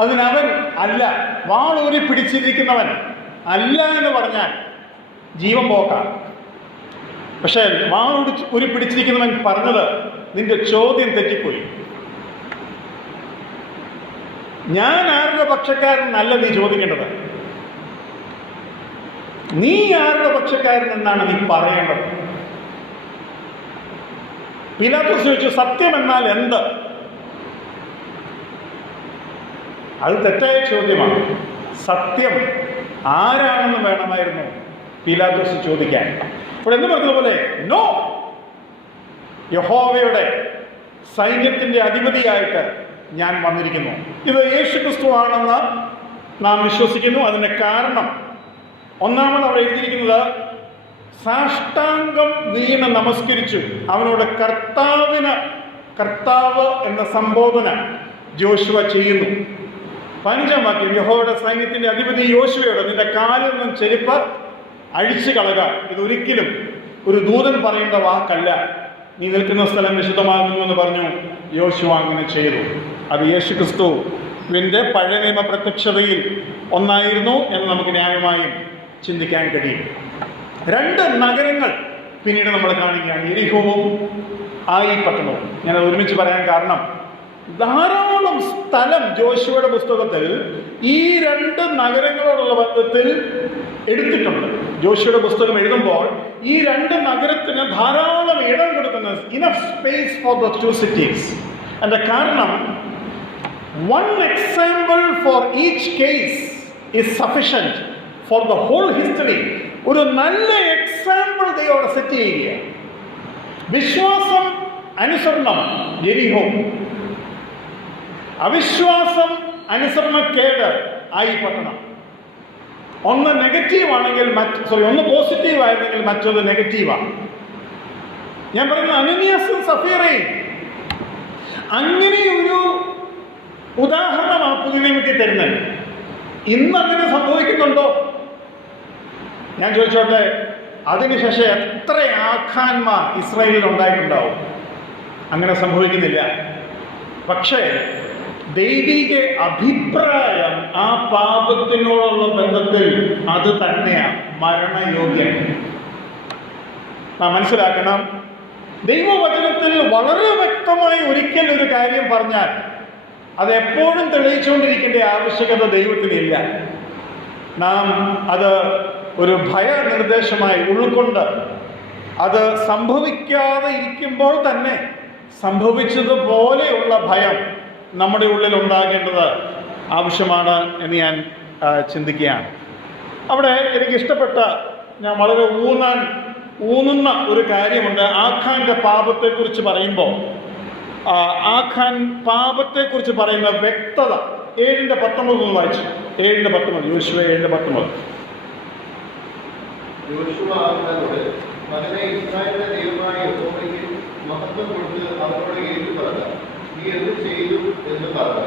അതിനവൻ അല്ല, വാളൂരി പിടിച്ചിരിക്കുന്നവൻ അല്ല എന്ന് പറഞ്ഞാൽ ജീവൻ പോക്കാം. പക്ഷേ വാളൂരി പിടിച്ചിരിക്കുന്നവൻ പറഞ്ഞത് നിന്റെ ചോദ്യം തെറ്റിപ്പോയി. ഞാൻ ആരുടെ പക്ഷക്കാരനല്ല നീ ചോദിക്കേണ്ടത്, നീ ആരുടെ പക്ഷക്കാരൻ എന്നാണ് നീ പറയേണ്ടത്. പീലാത്തോസ് ചോദിച്ചു, സത്യം എന്നാൽ എന്ത്? അത് തെറ്റായ ചോദ്യമാണ്. സത്യം ആരാണെന്ന് വേണമായിരുന്നു പീലാത്തോസ് ചോദിക്കാൻ. അപ്പോൾ എന്ന് പറഞ്ഞതുപോലെ നോ, യഹോവയുടെ സൈന്യത്തിൻ്റെ അധിപതിയായിട്ട് ഞാൻ വന്നിരിക്കുന്നു. ഇത് യേശുക്രിസ്തു ആണെന്ന് നാം വിശ്വസിക്കുന്നു. അതിൻ്റെ കാരണം ഒന്നാമത് അവിടെ എഴുതിയിരിക്കുന്നത് സാഷ്ടാംഗം വീണ് നമസ്കരിച്ചു. അവനോട് കർത്താവ് എന്ന സംബോധന ജോഷുവ ചെയ്യുന്നു. 5-ാം വാക്യം, യഹോവയുടെ സൈന്യത്തിൻ്റെ അധിപതി യോശുവയോട് നിന്റെ കാലിൽ നിന്നും ചെരുപ്പ് അഴിച്ചു കളക. ഇതൊരിക്കലും ഒരു ദൂതൻ പറയേണ്ട വാക്കല്ല. നീ നിൽക്കുന്ന സ്ഥലം വിശുദ്ധമാകുന്നു എന്ന് പറഞ്ഞു. യോശുവ അങ്ങനെ ചെയ്തു. അത് യേശുക്രിസ്തുവിൻ്റെ പഴയ നിയമ പ്രത്യക്ഷതയിൽ ഒന്നായിരുന്നു എന്ന് നമുക്ക് ന്യായമായും ചിന്തിക്കാൻ കഴിയും. 2 നഗരങ്ങൾ പിന്നീട് നമ്മൾ കാണുകയാണ്, യെരിഹോവും ആയി പട്ടണവും. ഞാനത് ഒരുമിച്ച് പറയാൻ കാരണം ധാരാളം സ്ഥലം ജോഷുവയുടെ പുസ്തകത്തിൽ ഈ 2 നഗരങ്ങളോടുള്ള ബന്ധത്തിൽ എടുത്തിട്ടുണ്ട്. ജോഷുവയുടെ പുസ്തകം എഴുതുമ്പോൾ ഈ 2 നഗരത്തിന് ധാരാളം ഇടം കൊടുക്കുന്നത്, enough space for the 2 cities. അതിന്റെ കാരണം 1 example for each case is sufficient for the whole history. ഒരു നല്ല എക്സാമ്പിൾ ദൈവം സെറ്റ് ചെയ്യുക. വിശ്വാസം, അനുസരണം യെരിഹോ. അവിശ്വാസം, അനുസരണക്കേട് ആയി പട്ടണം. ഒന്ന് നെഗറ്റീവ് ആണെങ്കിൽ ഒന്ന് പോസിറ്റീവ് ആയിരുന്നെങ്കിൽ മറ്റൊന്ന് നെഗറ്റീവാണ്. ഞാൻ പറയുന്നത് അനനിയാസും സഫീറയും അങ്ങനെയൊരു ഉദാഹരണമാണ് പുതിയ നിയമത്തിൽ തരുന്നത്. ഇന്ന് അങ്ങനെ സംഭവിക്കുന്നുണ്ടോ? ഞാൻ ചോദിച്ചോട്ടെ, അതിനുശേഷം എത്ര ആഖാന്മാർ ഇസ്രായേലിൽ ഉണ്ടായിട്ടുണ്ടാവും? അങ്ങനെ സംഭവിക്കുന്നില്ല. പക്ഷേ ദൈവിക അഭിപ്രായം ആ പാപത്തിനോടുള്ള ബന്ധത്തിൽ അത് തന്നെയാണ് മരണയോഗ്യം. നാം മനസ്സിലാക്കണം, ദൈവവചനത്തിൽ വളരെ വ്യക്തമായി ഒരിക്കൽ ഒരു കാര്യം പറഞ്ഞാൽ അത് എപ്പോഴും തെളിയിച്ചുകൊണ്ടിരിക്കേണ്ട ആവശ്യകത ദൈവത്തിനില്ല. നാം അത് ഒരു ഭയനിർദ്ദേശമായി ഉൾക്കൊണ്ട് അത് സംഭവിക്കാതെ ഇരിക്കുമ്പോൾ തന്നെ സംഭവിച്ചതുപോലെയുള്ള ഭയം നമ്മുടെ ഉള്ളിൽ ഉണ്ടാകേണ്ടത് ആവശ്യമാണ് എന്ന് ഞാൻ ചിന്തിക്കുകയാണ്. അവിടെ എനിക്കിഷ്ടപ്പെട്ട, ഞാൻ വളരെ ഊന്നുന്ന ഒരു കാര്യമുണ്ട്. ആഖാന്റെ പാപത്തെക്കുറിച്ച് പറയുമ്പോൾ ആഖാൻ പാപത്തെക്കുറിച്ച് പറയുന്ന വ്യക്തത 7:19 വായിച്ചു. 7:19, യോശുവ 7:19. യോശുവ ആഖാനോട്, മകനെ, ഇസ്രായേലിന്റെ ദൈവമായ യഹോവയ്ക്ക് മഹത്വം കൊടുത്ത് അവരോട് ഏറ്റു പറഞ്ഞ, നീ എന്ത് ചെയ്തു എന്ന് പറഞ്ഞ,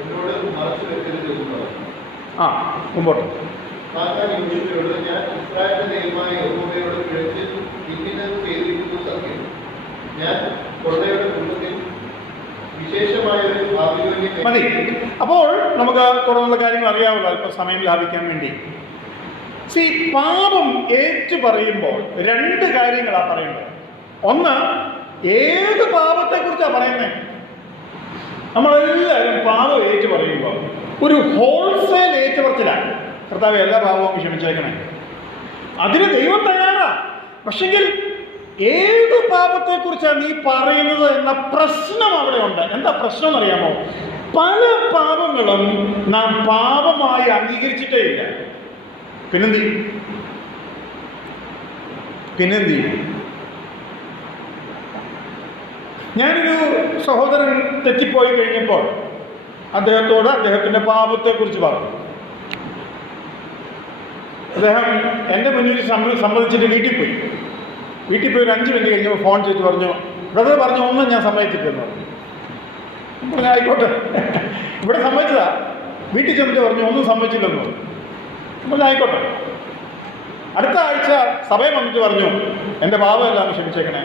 എന്നോട് മറച്ചു വെക്കരുത് എന്ന് പറഞ്ഞു. മുമ്പോട്ട്. ആഖാൻ യോശുവയോട്, ഞാൻ ഇസ്രായേലിന്റെ ദൈവമായ യഹോവയോട് പിഴച്ച് ഇന്നത് ചെയ്തിരിക്കുന്നു സത്യം. ഞാൻ കൊള്ളയുടെ കുടുംബത്തിൽ വിശേഷമായ ഒരു ആഭിമുഖ്യം മതി. അപ്പോൾ നമുക്ക് തുടർന്നുള്ള കാര്യങ്ങൾ അറിയാവുള്ളൂ, അല്പം സമയം ലാഭിക്കാൻ വേണ്ടി. പാപം ഏറ്റു പറയുമ്പോൾ 2 കാര്യങ്ങളാണ് പറയുന്നത്. ഒന്ന്, ഏത് പാപത്തെക്കുറിച്ചാണ് പറയുന്നത്? നമ്മളെല്ലാവരും പാപം ഏറ്റു പറയുമ്പോൾ ഒരു ഹോൾസെയിൽ ഏറ്റുപറച്ചിലാണ്. കർത്താവ് എല്ലാ പാപവും ക്ഷമിച്ചേക്കണേ, അതിന് ദൈവം തയ്യാറാ. പക്ഷെങ്കിൽ ഏത് പാപത്തെക്കുറിച്ചാണ് നീ പറയുന്നത് എന്ന പ്രശ്നം അവിടെ ഉണ്ട്. എന്താ പ്രശ്നം എന്നറിയാമോ? പല പാപങ്ങളും നാം പാപമായി അംഗീകരിച്ചിട്ടേ ഇല്ല. പിന്നെന്ത് ചെയ്യും? ഞാനൊരു സഹോദരൻ തെറ്റിപ്പോയി കഴിഞ്ഞപ്പോൾ അദ്ദേഹത്തോട് അദ്ദേഹത്തിൻ്റെ പാപത്തെക്കുറിച്ച് പറഞ്ഞു. അദ്ദേഹം എൻ്റെ മുന്നിൽ സമ്മതിച്ചിട്ട് വീട്ടിൽ പോയി ഒരു 5 മിനിറ്റ് കഴിഞ്ഞപ്പോൾ ഫോൺ ചെയ്ത് പറഞ്ഞു, ബ്രദർ പറഞ്ഞു ഒന്നും ഞാൻ സമ്മതിച്ചിട്ടെന്ന് പറഞ്ഞു. ആയിക്കോട്ടെ, ഇവിടെ സമ്മതിച്ചതാ. വീട്ടിൽ ചെന്നിട്ട് പറഞ്ഞു ഒന്നും സമ്മതിച്ചില്ലെന്ന് പറഞ്ഞു. ആയിക്കോട്ടെ. അടുത്ത ആഴ്ച സഭയിൽ വന്നിട്ട് പറഞ്ഞു, എൻ്റെ പാപമെല്ലാം ക്ഷമിച്ചേക്കണേ.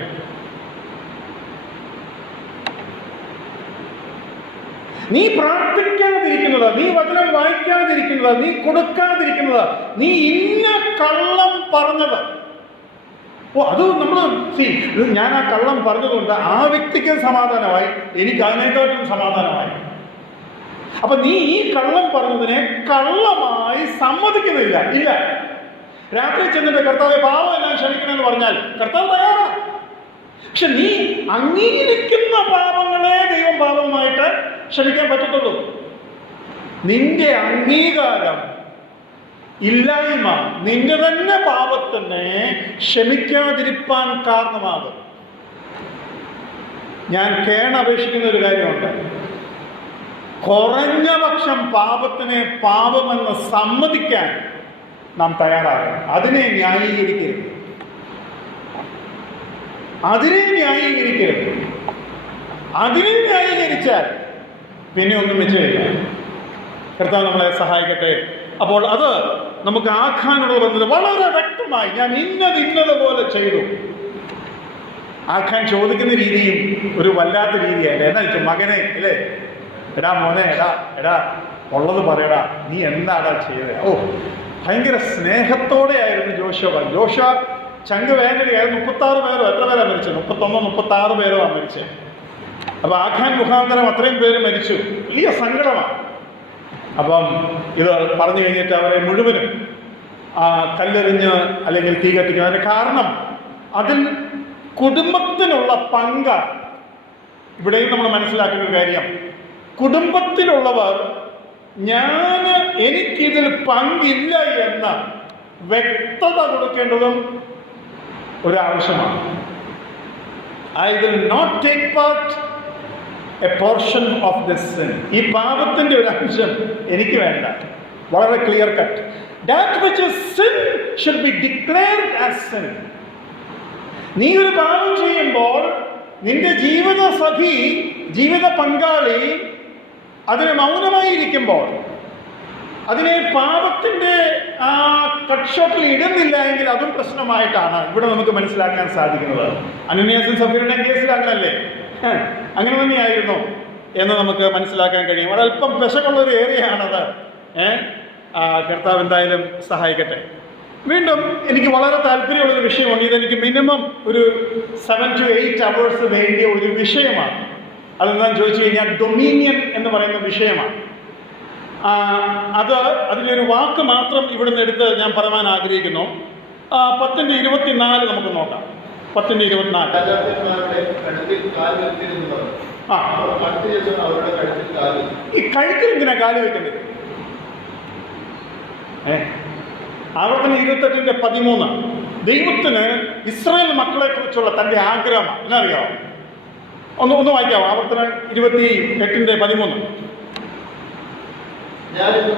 നീ പ്രാർത്ഥിക്കാതിരിക്കുന്നത്, നീ വചനം വായിക്കാതിരിക്കുന്നത്, നീ കൊടുക്കാതിരിക്കുന്നത്, നീ ഇന്ന കള്ളം പറഞ്ഞത്, അത് നമ്മൾ ഞാൻ ആ കള്ളം പറഞ്ഞതുകൊണ്ട് ആ വ്യക്തിക്ക് സമാധാനമായി, എനിക്ക് അതിനേക്കാളും സമാധാനമായി. അപ്പൊ നീ ഈ കള്ളം പറഞ്ഞതിനെ കള്ളമായി സമ്മതിക്കുന്നില്ല. ഇല്ല, രാത്രി ചെന്നിട്ട് കർത്താവെ പാപം എല്ലാം ക്ഷമിക്കണമെന്ന് പറഞ്ഞാൽ കർത്താവ് തയ്യാറാ. പക്ഷെ നീ അംഗീകരിക്കുന്ന പാപങ്ങളെ ദൈവം പാപമായിട്ട് ക്ഷമിക്കാൻ പറ്റത്തുള്ളൂ. നിന്റെ അംഗീകാരം ഇല്ലായ്മ നിന്റെ തന്നെ പാപത്തിനെ ക്ഷമിക്കാതിരിപ്പാൻ കാരണമാകും. ഞാൻ കേണപേക്ഷിക്കുന്ന ഒരു കാര്യമുണ്ട്. കുറഞ്ഞ പക്ഷം പാപത്തിനെ പാപമെന്ന് സമ്മതിക്കാൻ നാം തയ്യാറാകണം. അതിനെ ന്യായീകരിക്കരുത്. അതിനെ ന്യായീകരിച്ചാൽ പിന്നെ ഒന്നും വെച്ചില്ല. കർത്താവ് നമ്മളെ സഹായിക്കട്ടെ. അപ്പോൾ അത് നമുക്ക് ആഖാനോട് വന്നത് വളരെ വ്യക്തമായി, ഞാൻ ഇന്നത് പോലെ ചെയ്തു. ആഖാൻ ചോദിക്കുന്ന രീതിയും ഒരു വല്ലാത്ത രീതിയല്ലേ. എന്നാ വെച്ചാൽ മകനെ, അല്ലേ, എടാ മോനെ, എടാ ഉള്ളത് പറയടാ, നീ എന്താടാ ചെയ്തത്? ഭയങ്കര സ്നേഹത്തോടെ ആയിരുന്നു ജോഷുവ ചങ്ക് വേനലിയായിരുന്നു. 36 പേരോ എത്ര പേരാ മരിച്ചത്? 31-36 പേരോ മരിച്ചത്. അപ്പൊ ആഖാൻ മുഖാന്തരം അത്രയും പേര് മരിച്ചു. വലിയ സങ്കടമാണ്. അപ്പം ഇത് പറഞ്ഞു കഴിഞ്ഞിട്ട് അവരെ മുഴുവനും കല്ലെറിഞ്ഞ് അല്ലെങ്കിൽ തീ കത്തിക്കുക. അതിന് കാരണം അതിൽ കുടുംബത്തിനുള്ള പങ്ക്. ഇവിടെയും നമ്മൾ മനസ്സിലാക്കുന്ന ഒരു കാര്യം, കുടുംബത്തിലുള്ളവർ എനിക്കിതിൽ പങ്കില്ല എന്ന വ്യക്തത കൊടുക്കേണ്ടതും ഒരാവശ്യമാണ്. I will not take part a portion of this sin. ഈ പാപത്തിന്റെ ഒരു അംശം എനിക്ക് വേണ്ട. വളരെ clear cut. That which is sin should be declared as sin. നീ ഒരു പാപം ചെയ്യുമ്പോൾ നിന്റെ ജീവിത പങ്കാളി അതിന് മൗനമായിരിക്കുമ്പോൾ, അതിനെ പാപത്തിന്റെ കട്ട്ഷോട്ടിൽ ഇടുന്നില്ല എങ്കിൽ അതും പ്രശ്നമായിട്ടാണ് ഇവിടെ നമുക്ക് മനസ്സിലാക്കാൻ സാധിക്കുന്നത്. അനന്യാസും സഫീറിന്റെ കേസിൽ അങ്ങനല്ലേ, അങ്ങനെ തന്നെയായിരുന്നു എന്ന് നമുക്ക് മനസ്സിലാക്കാൻ കഴിയും. ഒരല്പം പെശകുള്ളൊരു ഏരിയയാണത്. കർത്താവ് എന്തായാലും സഹായിക്കട്ടെ. വീണ്ടും എനിക്ക് വളരെ താല്പര്യമുള്ളൊരു വിഷയമുണ്ട്. ഇതെനിക്ക് മിനിമം ഒരു 7 to 8 hours വേണ്ടിയ ഒരു വിഷയമാണ്. അതെന്താണെന്ന് ചോദിച്ചു കഴിഞ്ഞാൽ ഡൊമീനിയൻ എന്ന് പറയുന്ന വിഷയമാണ്. അതിലൊരു വാക്ക് മാത്രം ഇവിടുന്ന് എടുത്ത് ഞാൻ പറയാൻ ആഗ്രഹിക്കുന്നു. 10:24 നമുക്ക് നോക്കാം. 10:24. രാജാക്കന്മാരുടെ കഴുത്തിൽ കാൽ വെച്ചിരുന്നു പറഞ്ഞു. അടുത്ത ദിവസം അവരുടെ കഴുത്തിൽ കാൽ വെച്ചു. ഈ കഴുത്തിൽ എന്തിനാ കാല് വെക്കുന്നത്? ആവർത്തനം 28:13 ദൈവത്തിന് ഇസ്രായേൽ മക്കളെ കുറിച്ചുള്ള തന്റെ ആഗ്രഹമാണ്. എന്നറിയാമോ? ഒന്ന് വായിക്കാമോ? ആവർത്തനം 28:13. ഞാനിന്ന്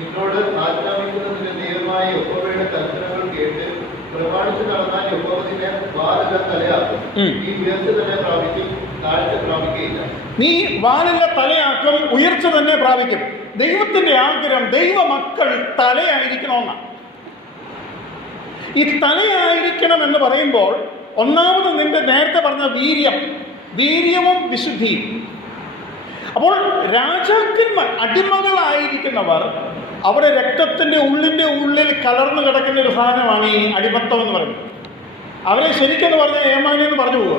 നിന്നോട് ആജ്ഞാപിക്കുന്നതിന് ദൈവമായ യഹോവയുടെ കൽപ്പനകൾ കേട്ട് പ്രമാണിച്ചു നടന്നാൽ യഹോവ നിന്നെ വാലല്ല തലയാക്കും. നീ ഉയർച്ച തന്നെ പ്രാപിക്കും, താഴ്ച പ്രാപിക്കുകയില്ല. നീ വാലല്ല തലയാക്കും, ഉയർച്ച തന്നെ പ്രാപിക്കും. ദൈവത്തിന്റെ ആഗ്രഹം ദൈവ മക്കൾ തലയായിരിക്കണമെന്നാണ്. ഈ തലയായിരിക്കണം എന്ന് പറയുമ്പോൾ ഒന്നാമത് നിന്റെ നേരത്തെ പറഞ്ഞ വീര്യവും വിശുദ്ധിയും. അപ്പോൾ രാജാക്കന്മാർ, അടിമകളായിരിക്കുന്നവർ, അവരുടെ രക്തത്തിന്റെ ഉള്ളിൽ കലർന്നു കിടക്കുന്ന ഒരു സാധനമാണ് ഈ അടിമത്തം എന്ന് പറയുന്നത്. അവരെ ശരിക്കെന്ന് പറഞ്ഞാൽ ഏമാനി എന്ന് പറഞ്ഞു പോകുക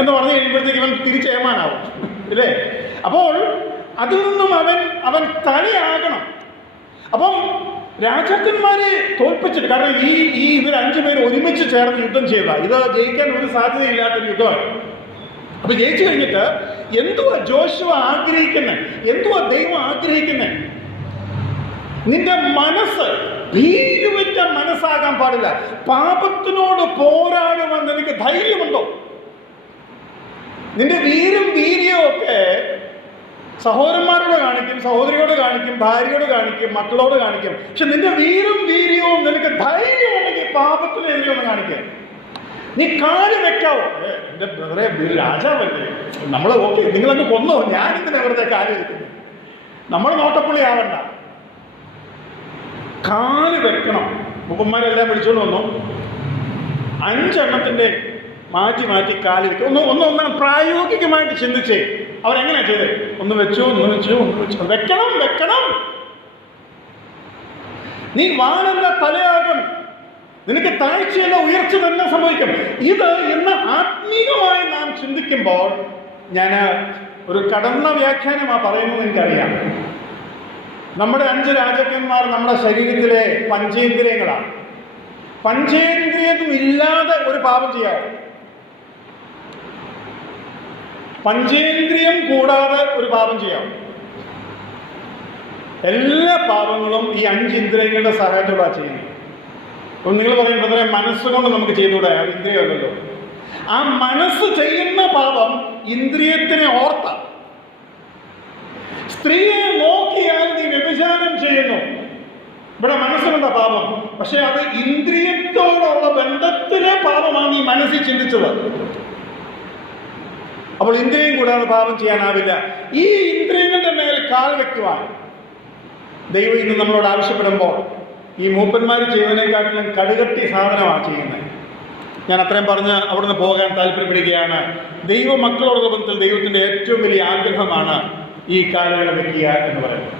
എന്ന് പറഞ്ഞു കഴിയുമ്പോഴത്തേക്ക് ഇവൻ തിരിച്ച് ഏമാനാവും, ഇല്ലേ? അപ്പോൾ അതിൽ നിന്നും അവൻ തലയാകണം. അപ്പം രാജാക്കന്മാരെ തോൽപ്പിച്ചിട്ട്, കാരണം ഇവർ 5 പേര് ഒരുമിച്ച് ചേർന്ന് യുദ്ധം ചെയ്ത ഇത് ജയിക്കാൻ ഒരു സാധ്യതയില്ലാത്തൊരു യുദ്ധമാണ്. അപ്പൊ ജയിച്ചു കഴിഞ്ഞിട്ട് എന്തുവാ ജോഷുവ ആഗ്രഹിക്കുന്നത്? എന്തുവാ ദൈവം ആഗ്രഹിക്കുന്നത്? നിന്റെ മനസ്സ് ഭീരുവിറ്റ മനസ്സാകാൻ പാടില്ല. പാപത്തിനോട് പോരാടുവാൻ നിനക്ക് ധൈര്യമുണ്ടോ? നിന്റെ വീര്യവും ഒക്കെ സഹോദരന്മാരോട് കാണിക്കും, സഹോദരിയോട് കാണിക്കും, ഭാര്യയോട് കാണിക്കും, മക്കളോട് കാണിക്കും. പക്ഷെ നിന്റെ വീര്യവും നിനക്ക് ധൈര്യമുണ്ടെങ്കിൽ പാപത്തിനെതിരെ ഒന്ന് കാണിക്കുക. നീ കാല് വെക്കാവോ? എന്റെ ബ്രദറെ, രാജാവല്ലേ, നമ്മൾ ഓക്കെ, നിങ്ങളങ്ങ് കൊന്നോ, ഞാനെന്തിനാ വെറുതെ കാല് വെക്കുന്നത്? നമ്മൾ നോട്ടപ്പുള്ളി ആവണ്ട. കാല് വെക്കണം. മുപ്പന്മാരെല്ലാം വിളിച്ചോണ്ട് വന്നു. 5 എണ്ണത്തിന്റെ മാറ്റി കാല് വെക്കും. ഒന്ന് പ്രായോഗികമായിട്ട് ചിന്തിച്ചേ. അവരെങ്ങനെയാ ചെയ്തത്? ഒന്ന് വെച്ചു. വെക്കണം. നീ വാലല്ല തലയാകും, നിനക്ക് താഴ്ചയല്ല ഉയർച്ച തന്നെ സംഭവിക്കും. ഇത് ഇന്ന് ആത്മീകമായി നാം ചിന്തിക്കുമ്പോൾ, ഞാൻ ഒരു കടന്ന വ്യാഖ്യാനമാണ് പറയുന്നത്, എനിക്കറിയാം. നമ്മുടെ 5 രാജാക്കന്മാർ നമ്മുടെ ശരീരത്തിലെ പഞ്ചേന്ദ്രിയങ്ങളാണ്. പഞ്ചേന്ദ്രിയമില്ലാതെ ഒരു പാപം ചെയ്യാവോ? പഞ്ചേന്ദ്രിയം കൂടാതെ ഒരു പാപം ചെയ്യാം. എല്ലാ പാപങ്ങളും ഈ 5 ഇന്ദ്രിയങ്ങളുടെ സഹായത്തോടാണ് ചെയ്യുന്നത്. അപ്പം നിങ്ങൾ പറയുമ്പോൾ മനസ്സുകൊണ്ട് നമുക്ക് ചെയ്തുകൂടാ, ഇന്ദ്രിയമല്ലല്ലോ. ആ മനസ്സ് ചെയ്യുന്ന പാപം ഇന്ദ്രിയത്തിനെ ഓർത്ത. സ്ത്രീയെ നോക്കിയാൽ നീ വ്യഭിചാരം ചെയ്യുന്നു, ഇവിടെ മനസ്സുകൊണ്ട പാപം. പക്ഷെ അത് ഇന്ദ്രിയത്തോടുള്ള ബന്ധത്തിലെ പാപമാണ് ഈ മനസ്സിൽ ചിന്തിച്ചത്. അപ്പോൾ ഇന്ദ്രിയം കൂടാതെ പാപം ചെയ്യാനാവില്ല. ഈ ഇന്ദ്രിയങ്ങളുടെ മേൽ കാൽ വെക്കുവാൻ ദൈവം ഇന്ന് നമ്മളോട് ആവശ്യപ്പെടുമ്പോൾ ഈ മൂപ്പന്മാർ ചെയ്യുന്നതിനെക്കാട്ടിലും കടുകട്ടി സാധനമാണ് ചെയ്യുന്നത്. ഞാൻ അത്രയും പറഞ്ഞ് അവിടുന്ന് പോകാൻ താല്പര്യപ്പെടുകയാണ്. ദൈവമക്കളോടുള്ള ബന്ധത്തിൽ ദൈവത്തിൻ്റെ ഏറ്റവും വലിയ ആഗ്രഹമാണ് ഈ കാലുകൾ വെക്കുക എന്ന് പറയുന്നത്.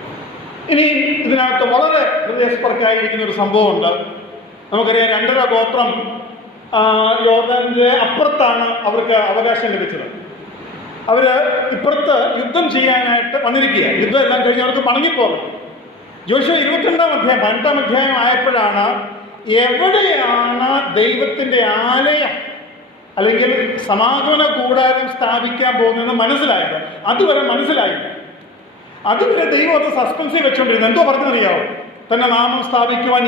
ഇനി ഇതിനകത്ത് വളരെ ഹൃദയസ്പർക്കായിരിക്കുന്ന ഒരു സംഭവമുണ്ട്. നമുക്കറിയാം, 2.5 ഗോത്രം യോർദാനിൻ്റെ അപ്പുറത്താണ് അവർക്ക് അവകാശം ലഭിച്ചത്. അവർ ഇപ്പുറത്ത് യുദ്ധം ചെയ്യാനായിട്ട് വന്നിരിക്കുക. യുദ്ധം എല്ലാം കഴിഞ്ഞ് അവർക്ക് മടങ്ങിപ്പോകണം. ജോഷുവ 18 അധ്യായം ആയപ്പോഴാണ് എവിടെയാണ് ദൈവത്തിൻ്റെ ആലയം അല്ലെങ്കിൽ സമാഗമന കൂടാരം സ്ഥാപിക്കാൻ പോകുന്നതെന്ന് മനസ്സിലായത്. അതുവരെ മനസ്സിലായില്ല. അതുവരെ ദൈവം അത് സസ്പെൻസിൽ വെച്ചുകൊണ്ടിരുന്നു. എന്തോ പറഞ്ഞറിയാവോ? തന്നെ നാമം സ്ഥാപിക്കുവാൻ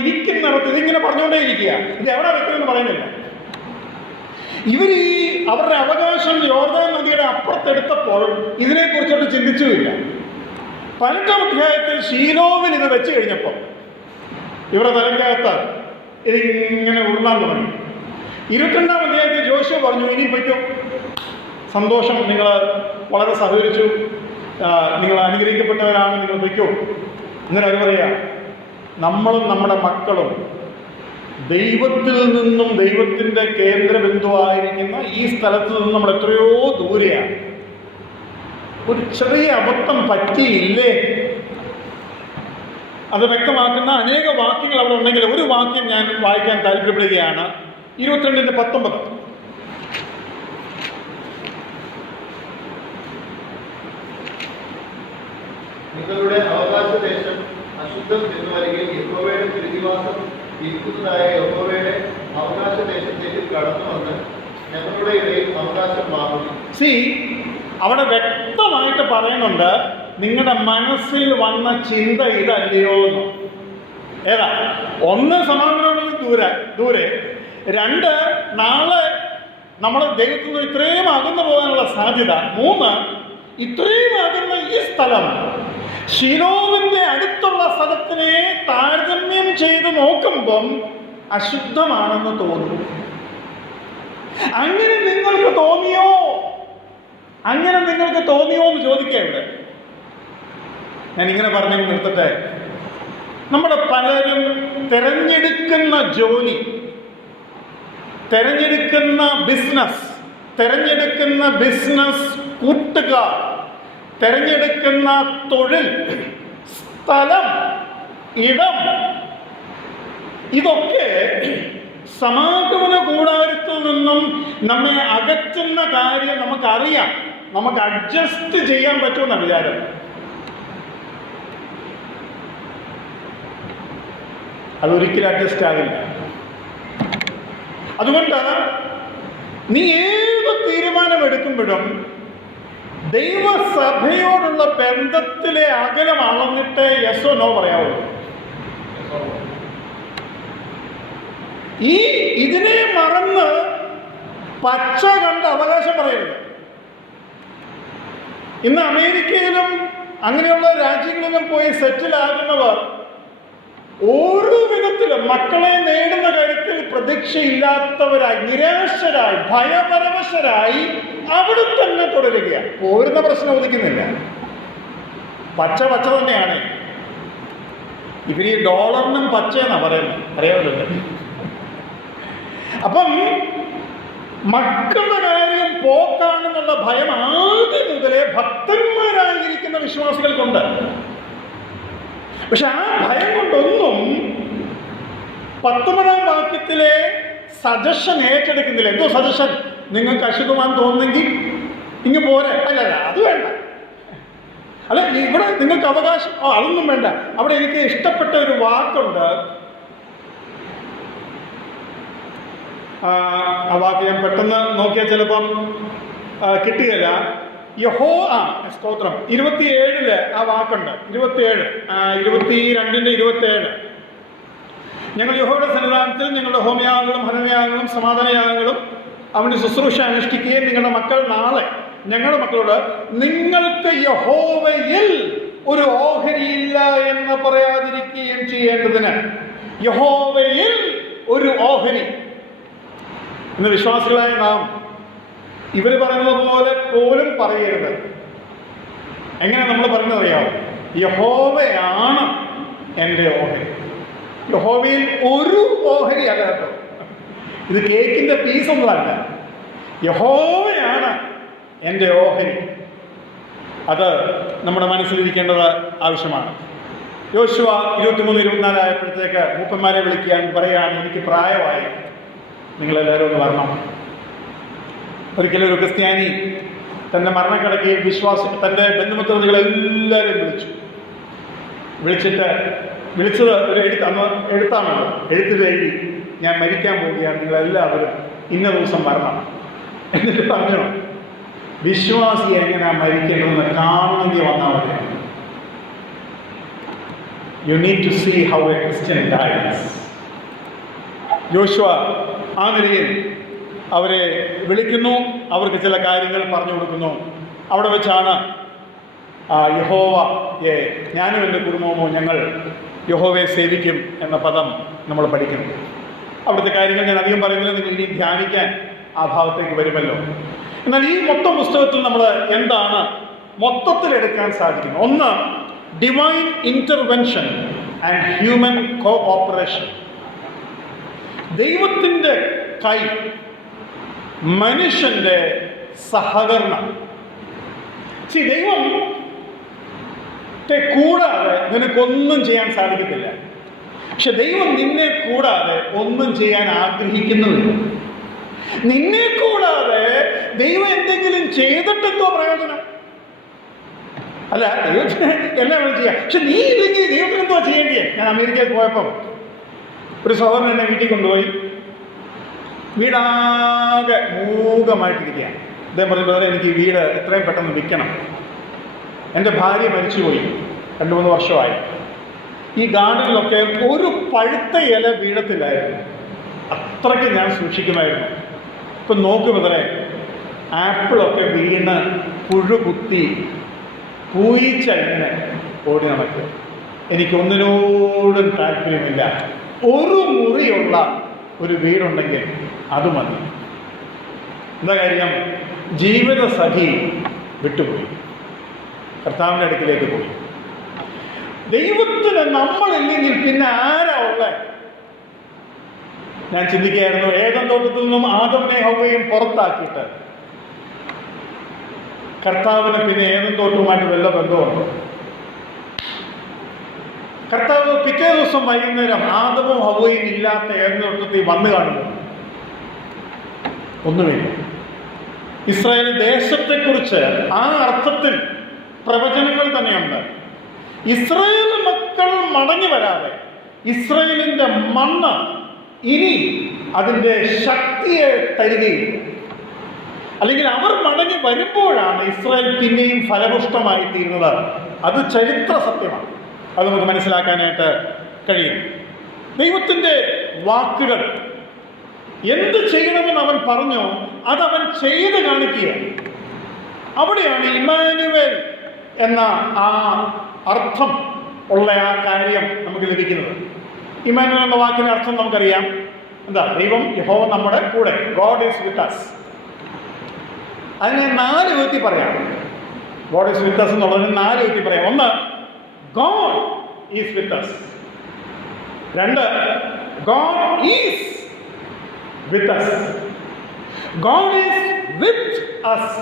ഇരിക്കുന്നിടത്ത് ഇതിങ്ങനെ പറഞ്ഞുകൊണ്ടേ ഇരിക്കുക. ഇത് എവിടെ വെക്കുമെന്ന് പറയുന്നില്ല. ഇവർ അവരുടെ അവകാശം യോർദാൻ നദിയുടെ അപ്പുറത്തെടുത്തപ്പോൾ ഇതിനെക്കുറിച്ചൊട്ട് ചിന്തിച്ചുമില്ല. 18 അധ്യായത്തിൽ ശീലോവിൽ ഇത് വെച്ച് കഴിഞ്ഞപ്പോൾ ഇവരുടെ തലയ്ക്കകത്ത് ഇതിങ്ങനെ ഉരുളാൻ തുടങ്ങി. 22 അധ്യായത്തിൽ ജോഷുവ പറഞ്ഞു, ഇനി പൊയ്ക്കും, സന്തോഷം, നിങ്ങൾ വളരെ സഹകരിച്ചു, നിങ്ങൾ അനുഗ്രഹിക്കപ്പെട്ടവരാണ്, നിങ്ങൾ പൊയ്ക്കോ. ഇങ്ങനെ അവർ പറയുക, നമ്മളും നമ്മുടെ മക്കളും ദൈവത്തിൽ നിന്നും, ദൈവത്തിൻ്റെ കേന്ദ്രബിന്ദുവായിരിക്കുന്ന ഈ സ്ഥലത്ത് നിന്നും നമ്മൾ എത്രയോ ദൂരെയാണ്. ഒരു ചെറിയ അബദ്ധം പറ്റിയില്ലേ? അത് വ്യക്തമാക്കുന്ന അനേക വാക്യങ്ങൾ അവിടെ ഉണ്ടെങ്കിൽ ഒരു വാക്യം ഞാൻ വായിക്കാൻ താല്പര്യപ്പെടുകയാണ്. 22:19 നിങ്ങളുടെ അവകാശ ദേശം അശുദ്ധം എന്ന് വരികയും യഹോവയുടെ തിരുനിവാസം ഇരിക്കുന്നതായ യഹോവയുടെ അവകാശ ദേശത്തേക്ക് കടന്നു വന്ന് ഞങ്ങളുടെ ഇടയിൽ അവകാശം വാങ്ങുന്നു. അവിടെ വ്യക്തമായിട്ട് പറയുന്നുണ്ട്, നിങ്ങളുടെ മനസ്സിൽ വന്ന ചിന്ത ഇതല്ലയോ എന്ന്. ഏതാ? ഒന്ന്, സമാധാനം ദൂരെ. രണ്ട്, നാളെ നമ്മൾ ദൈവത്തിൽ നിന്ന് ഇത്രയും അകന്നു പോകാനുള്ള സാധ്യത. മൂന്ന്, ഇത്രയും അകന്ന ഈ സ്ഥലം ശിലോവിന്റെ അടുത്തുള്ള സ്ഥലത്തിനെ താരതമ്യം ചെയ്ത് നോക്കുമ്പം അശുദ്ധമാണെന്ന് തോന്നും. അങ്ങനെ നിങ്ങൾക്ക് തോന്നിയോ എന്ന് ചോദിക്കുക. ഇവിടെ ഞാൻ ഇങ്ങനെ പറഞ്ഞു നിർത്തട്ടെ. നമ്മുടെ പലരും തിരഞ്ഞെടുക്കുന്ന ജോലി, തിരഞ്ഞെടുക്കുന്ന ബിസിനസ് കൂട്ടുകാർ, തിരഞ്ഞെടുക്കുന്ന തൊഴിൽ, സ്ഥലം, ഇടം, ഇതൊക്കെ സമാഗമന കൂടാരത്തിൽ നിന്നും നമ്മെ അകറ്റുന്ന കാര്യം നമുക്കറിയാം. നമുക്ക് അഡ്ജസ്റ്റ് ചെയ്യാൻ പറ്റുമെന്ന വിചാരം. അതൊരിക്കലും അഡ്ജസ്റ്റ് ആകില്ല. അതുകൊണ്ട് നീ ഏത് തീരുമാനമെടുക്കുമ്പോഴും ദൈവസഭയോടുള്ള ബന്ധത്തിലെ അകലം അളന്നിട്ട് യെസോ നോ പറയാവുള്ളൂ. ഇതിനെ മറന്ന് പച്ച കണ്ട് അവകാശം പറയരുത്. ഇന്ന് അമേരിക്കയിലും അങ്ങനെയുള്ള രാജ്യങ്ങളിലും പോയി സെറ്റിൽ ആകുന്നവർ ഓരോ വിധത്തിലും മക്കളെ നേടുന്ന കാര്യത്തിൽ പ്രതീക്ഷയില്ലാത്തവരായി, നിരാശരായി, ഭയപരവശരായി അവിടെ തന്നെ തുടരുകയാണ്. പോരുന്ന പ്രശ്നം ഒതുക്കുന്നില്ല. പച്ച തന്നെയാണ്. ഇവർ ഈ ഡോളറിനും പച്ചയെന്നാ പറയുന്നത്, അറിയാമല്ലോ. അപ്പം മക്കളുടെ കാര്യം പോക്കാണെന്നുള്ള ഭയം ആദ്യം മുതലേ ഭക്തന്മാരായിരിക്കുന്ന വിശ്വാസികൾക്കുണ്ട്. പക്ഷെ ആ ഭയം കൊണ്ടൊന്നും 19-ാം വാക്യത്തിലെ സജഷൻ ഏറ്റെടുക്കുന്നില്ല. എന്തോ സജഷൻ? നിങ്ങൾക്ക് അശുദ്ധമാൻ തോന്നുന്നെങ്കിൽ ഇങ്ങ് പോരെ. അല്ല, അത് വേണ്ട. അല്ല, ഇവിടെ നിങ്ങൾക്ക് അവകാശം അതൊന്നും വേണ്ട. അവിടെ എനിക്ക് ഇഷ്ടപ്പെട്ട ഒരു വാക്കുണ്ട്. ആ വാക്ക് ഞാൻ പെട്ടെന്ന് നോക്കിയാൽ ചിലപ്പം കിട്ടുകയില്ല. സ്തോത്രം 27 ആ വാക്കുണ്ട്. 22 22:27 ഞങ്ങൾ യഹോവയുടെ സന്നിധാനത്തിൽ ഞങ്ങളുടെ ഹോമയാഗങ്ങളും ഹനനയാഗങ്ങളും സമാധാനയാഗങ്ങളും അവൻ്റെ ശുശ്രൂഷ അനുഷ്ഠിക്കുകയും നിങ്ങളുടെ മക്കൾ നാളെ ഞങ്ങളുടെ മക്കളോട് നിങ്ങൾക്ക് യഹോവയിൽ ഒരു ഓഹരിയില്ല എന്ന് പറയാതിരിക്കുകയും ചെയ്യേണ്ടതിന് യഹോവയിൽ ഒരു ഓഹരി. ഇന്ന് വിശ്വാസികളായ നാം ഇവർ പറയുന്നത് പോലെ പോലും പറയരുത്. എങ്ങനെ നമ്മൾ പറയുന്നത് അറിയാമോ? യഹോവയാണ് എൻ്റെ ഓഹരി. യഹോവയിൽ ഒരു ഓഹരി അല്ല കേട്ടോ. ഇത് കേക്കിൻ്റെ പീസൊന്നുമല്ല. യഹോവയാണ് എൻ്റെ ഓഹരി. അത് നമ്മുടെ മനസ്സിലിരിക്കേണ്ടത് ആവശ്യമാണ്. യോശുവ 23-24 ആയപ്പോഴത്തേക്ക് മൂപ്പന്മാരെ വിളിക്കാൻ പറയുകയാണ്, എനിക്ക് പ്രായമായി, നിങ്ങളെല്ലാവരും ഒന്ന് വരണം. ഒരിക്കലും ഒരു ക്രിസ്ത്യാനി തൻ്റെ മരണക്കിടക്കയിൽ തൻ്റെ ബന്ധുമിത്രങ്ങളെല്ലാവരെയും വിളിച്ചത് ഒരു എഴുത്താണല്ലോ. എഴുത്തിൽ എഴുതി, ഞാൻ മരിക്കാൻ പോവുകയാണ്, നിങ്ങളെല്ലാവരും ഇന്ന ദിവസം വരണം. എന്നിട്ട് പറഞ്ഞു, വിശ്വാസി എങ്ങനെയാണ് മരിക്കേണ്ടതെന്ന് കാണണമെങ്കിൽ വന്നാൽ മതി. You need to see how a Christian dies. യോശുവ ആ നിലയിൽ അവരെ വിളിക്കുന്നു, അവർക്ക് ചില കാര്യങ്ങൾ പറഞ്ഞു കൊടുക്കുന്നു. അവിടെ വെച്ചാണ് യഹോവയെ, ഞാനും എൻ്റെ കുടുംബമോ ഞങ്ങൾ യഹോവയെ സേവിക്കും എന്ന പദം നമ്മൾ പഠിക്കുന്നത്. അവിടുത്തെ കാര്യങ്ങൾ ഞാൻ അധികം പറയുന്നില്ല, നിങ്ങൾ ഇനി ധ്യാനിക്കാൻ ആ ഭാവത്തേക്ക് വരുമല്ലോ. എന്നാൽ ഈ മൊത്തം പുസ്തകത്തിൽ നമ്മൾ എന്താണ് മൊത്തത്തിലെടുക്കാൻ സാധിക്കുന്നത്? ഒന്ന്, divine intervention and human cooperation. ദൈവത്തിൻ്റെ കൈ, മനുഷ്യൻ്റെ സഹകരണം. ദൈവത്തെ കൂടാതെ നിനക്കൊന്നും ചെയ്യാൻ സാധിക്കത്തില്ല. പക്ഷെ ദൈവം നിന്നെ കൂടാതെ ഒന്നും ചെയ്യാൻ ആഗ്രഹിക്കുന്നുമില്ല. നിന്നെ കൂടാതെ ദൈവം എന്തെങ്കിലും ചെയ്തിട്ടെന്തോ പ്രയോജനം? അല്ല, ദൈവത്തിന് എല്ലാം വേണം ചെയ്യാം. പക്ഷെ നീ ഇല്ലെങ്കിൽ ദൈവത്തിന് എന്തോ ചെയ്യേണ്ടിയേ? ഞാൻ അമേരിക്കയിൽ പോയപ്പം ഒരു സഹോദരൻ എന്നെ വീട്ടിൽ കൊണ്ടുപോയി. വീടാകെ മൂകമായിട്ടിരിക്കുകയാണ്. അദ്ദേഹം പറയുമ്പോൾ എനിക്ക് ഈ വീട് എത്രയും പെട്ടെന്ന് വിൽക്കണം. എൻ്റെ ഭാര്യ മരിച്ചുപോയി, 2-3 വർഷമായി. ഈ ഗാർഡനിലൊക്കെ ഒരു പഴുത്ത ഇല വീഴത്തില്ലായിരുന്നു. അത്രയ്ക്ക് ഞാൻ സൂക്ഷിക്കുമായിരുന്നു. ഇപ്പം നോക്കുമ്പോഴേ ആപ്പിളൊക്കെ വീണ് പുഴു കുത്തി പൂയിച്ച ഇങ്ങനെ ഓടി നടക്കുക. എനിക്കൊന്നിനോടും താല്പര്യമില്ല. ഒരു മുറിയുള്ള ഒരു വീടുണ്ടെങ്കിൽ അത് മതി. എന്താ കാര്യം? ജീവിത സഖി വിട്ടുപോയി, കർത്താവിൻ്റെ അടുക്കിലേക്ക് പോയി. ദൈവത്തിന് നമ്മളില്ലെങ്കിൽ പിന്നെ ആരാ ഉള്ളേ? ഞാൻ ചിന്തിക്കുകയായിരുന്നു, ഏദൻ തോട്ടത്തിൽ നിന്നും ആദമിനെ ഹവ്വയും പുറത്താക്കിയിട്ട് കർത്താവിന് പിന്നെ ഏദൻ തോട്ടവുമായിട്ട് വല്ല ബന്ധമുണ്ടോ? കർത്താവ് പിറ്റേ ദിവസം വൈകുന്നേരം ആദമും ഹവ്വയും ഇല്ലാത്ത ഏദൻ തോട്ടത്തിൽ വന്നു കാണുന്നു. ഒന്നുമില്ല. ഇസ്രായേൽ ദേശത്തെക്കുറിച്ച് ആ അർത്ഥത്തിൽ പ്രവചനങ്ങൾ തന്നെയുണ്ട്. ഇസ്രായേൽ മക്കൾ മടങ്ങി വരാതെ ഇസ്രായേലിന്റെ മണ്ണ് ഇനി അതിൻ്റെ ശക്തിയെ തരികയില്ല. അല്ലെങ്കിൽ അവർ മടങ്ങി വരുമ്പോഴാണ് ഇസ്രായേൽ പിന്നെയും ഫലപുഷ്ടമായി തീരുന്നത്. അത് ചരിത്ര സത്യമാണ്. അത് നമുക്ക് മനസ്സിലാക്കാനായിട്ട് കഴിയും. ദൈവത്തിൻ്റെ വാക്കുകൾ എന്ത് ചെയ്യണമെന്ന് അവൻ പറഞ്ഞു, അതവൻ ചെയ്ത് കാണിക്കുക. അവിടെയാണ് ഇമ്മാനുവേൽ എന്ന ആ അർത്ഥം ഉള്ള ആ കാര്യം നമുക്ക് ലഭിക്കുന്നത്. ഇമ്മാനുവേൽ എന്ന വാക്കിന്റെ അർത്ഥം നമുക്കറിയാം. എന്താ? ദൈവം, യഹോവ നമ്മുടെ കൂടെ, ഗോഡ് ഈസ് വിത്ത് അസ്. അതിനെ 4 വിധത്തിൽ പറയാം. ഗോഡ് ഈസ് വിത്ത് അസ് എന്നുള്ളതിന് 4 വിധത്തിൽ പറയാം. 1, God is with us. 2, God is with us. God is with us.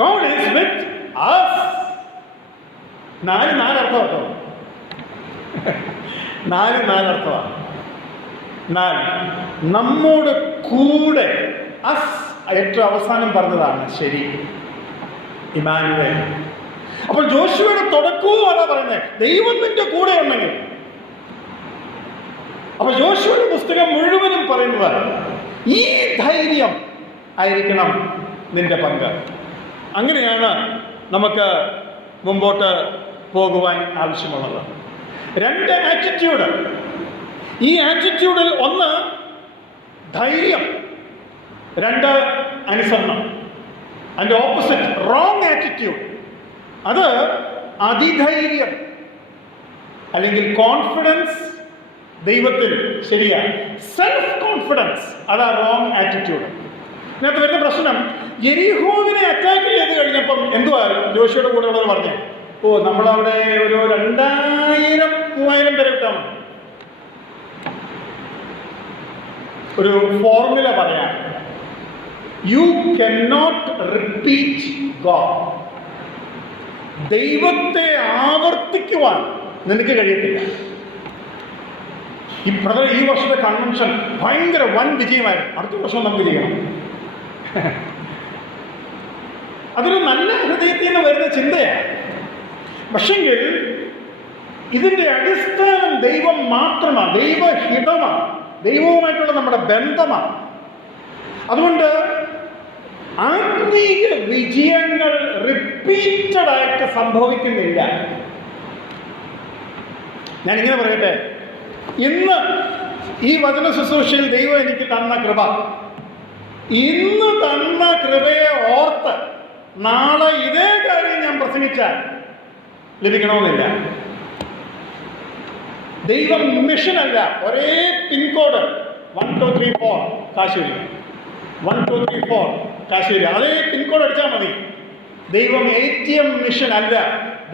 God is with us. 4 അർത്ഥം കേട്ടോ. 4 അർത്ഥമാണ്. 4 നമ്മോട് കൂടെ. അസ് ഏറ്റവും അവസാനം പറഞ്ഞതാണ് ശരി, ഇമ്മാനുവേൽ. അപ്പോൾ ജോഷുവയുടെ തുടക്കവും അതാ പറയുന്നത്, ദൈവം നിന്റെ കൂടെ ഉണ്ടെങ്കിൽ. അപ്പോൾ ജോഷുവയുടെ പുസ്തകം മുഴുവനും പറയുന്നത് ഈ ധൈര്യം ആയിരിക്കണം നിന്റെ പങ്ക്. അങ്ങനെയാണ് നമുക്ക് മുമ്പോട്ട് പോകുവാൻ ആവശ്യമുള്ളത്. 2 ആറ്റിറ്റ്യൂഡ്. ഈ ആറ്റിറ്റ്യൂഡിൽ 1 ധൈര്യം, 2 അനുസരണം. അതിൻ്റെ ഓപ്പോസിറ്റ് റോങ് ആറ്റിറ്റ്യൂഡ്, അത് അതിധൈര്യം അല്ലെങ്കിൽ കോൺഫിഡൻസ് ദൈവത്തിൽ. ശരിയാണ്, സെൽഫ് കോൺഫിഡൻസ്, അതാ റോങ് ആറ്റിറ്റ്യൂഡ്. ഇതിനകത്ത് വരുന്ന പ്രശ്നം, യെരിഹോവിനെ അറ്റാക്ക് ചെയ്ത് കഴിഞ്ഞപ്പം എന്തുവാ ജോഷിയുടെ കൂടെ ഉള്ളത് പറഞ്ഞേ? നമ്മളവിടെ ഒരു 2000-3000 പേരെ വിട്ടാൽ മതി. ഒരു ഫോർമുല പറയാം, you can not repeat God. ദൈവത്തെ ആവർത്തിക്കുവാൻ നിനക്ക് കഴിയത്തില്ല. ഈ വർഷത്തെ കൺവെൻഷൻ ഭയങ്കര വൻ വിജയമായിരുന്നു. അടുത്ത വർഷം നമുക്ക് ചെയ്യണം. അതൊരു നല്ല ഹൃദയത്തിൽ നിന്ന് വരുന്ന ചിന്തയാണ്. പക്ഷെങ്കിൽ ഇതിൻ്റെ അടിസ്ഥാനം ദൈവം മാത്രമാണ്, ദൈവഹിതമാണ്, ദൈവവുമായിട്ടുള്ള നമ്മുടെ ബന്ധമാണ്. അതുകൊണ്ട് ആത്മീയ വിജയങ്ങൾ റിപ്പീറ്റഡായിട്ട് സംഭവിക്കുന്നില്ല. ഞാനിങ്ങനെ പറയട്ടെ, ഇന്ന് ഈ വചന ശുശ്രൂഷയിൽ ദൈവം എനിക്ക് തന്ന കൃപ, ഇന്ന് തന്ന കൃപയെ ഓർത്ത് നാളെ ഇതേ കാര്യം ഞാൻ പ്രസംഗിച്ചാൽ ലഭിക്കണമെന്നില്ല. ദൈവം മിഷനല്ല, ഒരേ പിൻകോഡ് 1 2 3 4 കാശ്മീരി, 1 2 3 4 കാശ്മീരി, അതേ പിൻകോഡ് അടിച്ചാൽ മതി. ദൈവം ATM മിഷൻ അല്ല,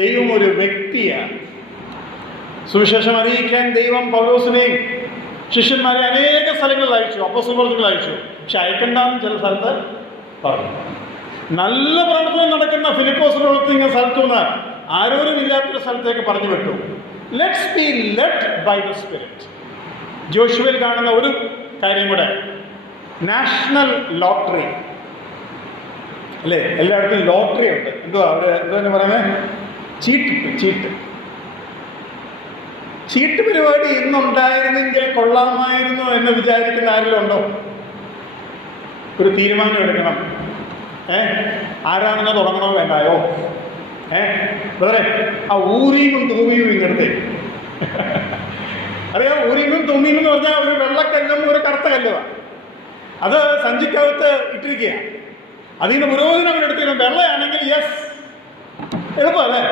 ദൈവം ഒരു വ്യക്തിയാണ്. സുവിശേഷം അറിയിക്കാൻ ദൈവം പൗലോസിനെയും ശിഷ്യന്മാരെ അനേക സ്ഥലങ്ങളിൽ അയച്ചു, അപ്പോസ്തലപ്രവൃത്തികളിൽ അയച്ചു. പക്ഷെ അയക്കണ്ടെന്ന് ചില സ്ഥലത്ത് പറഞ്ഞു. നല്ല പ്രവർത്തനം നടക്കുന്ന ഫിലിപ്പോസ് പ്രവർത്തിക്കുന്ന സ്ഥലത്തു നിന്ന് ആരോരും ഇല്ലാത്തൊരു സ്ഥലത്തേക്ക് പറഞ്ഞു വിട്ടു. Let's be led by the spirit. ജോഷുവയിൽ കാണുന്ന ഒരു കാര്യം കൂടെ, നാഷണൽ ലോട്ടറി. അല്ലേ? എല്ലായിടത്തും ലോട്ടറി ഉണ്ട്. എന്തുവാ അവിടെ എന്താ പറയുന്നത്? ചീട്ട് പരിപാടി ഇന്നുണ്ടായിരുന്നെങ്കിൽ കൊള്ളാമായിരുന്നു എന്ന് വിചാരിക്കുന്ന ആരെങ്കിലും ഉണ്ടോ? ഒരു തീരുമാനം എടുക്കണം. ആരാണെന്ന് തുടങ്ങണോ വേണ്ടായോ? ബ്രദറെ, ആ ഊരിയും തൂമിയും ഇങ്ങനത്തെ അറിയാം. ഊരിയും തൂമിയും എന്ന് പറഞ്ഞാൽ ഒരു വെള്ളക്കല്ലും ഒരു കറുത്ത കല്ലുമാണ്. അത് സഞ്ചിക്കകത്ത് ഇട്ടിരിക്കുക. അതിൽ നിന്ന് പുരോഗതി അവർ എടുത്തിരിക്കണം. വെള്ളയാണെങ്കിൽ യെസ്, എളുപ്പമല്ലേ?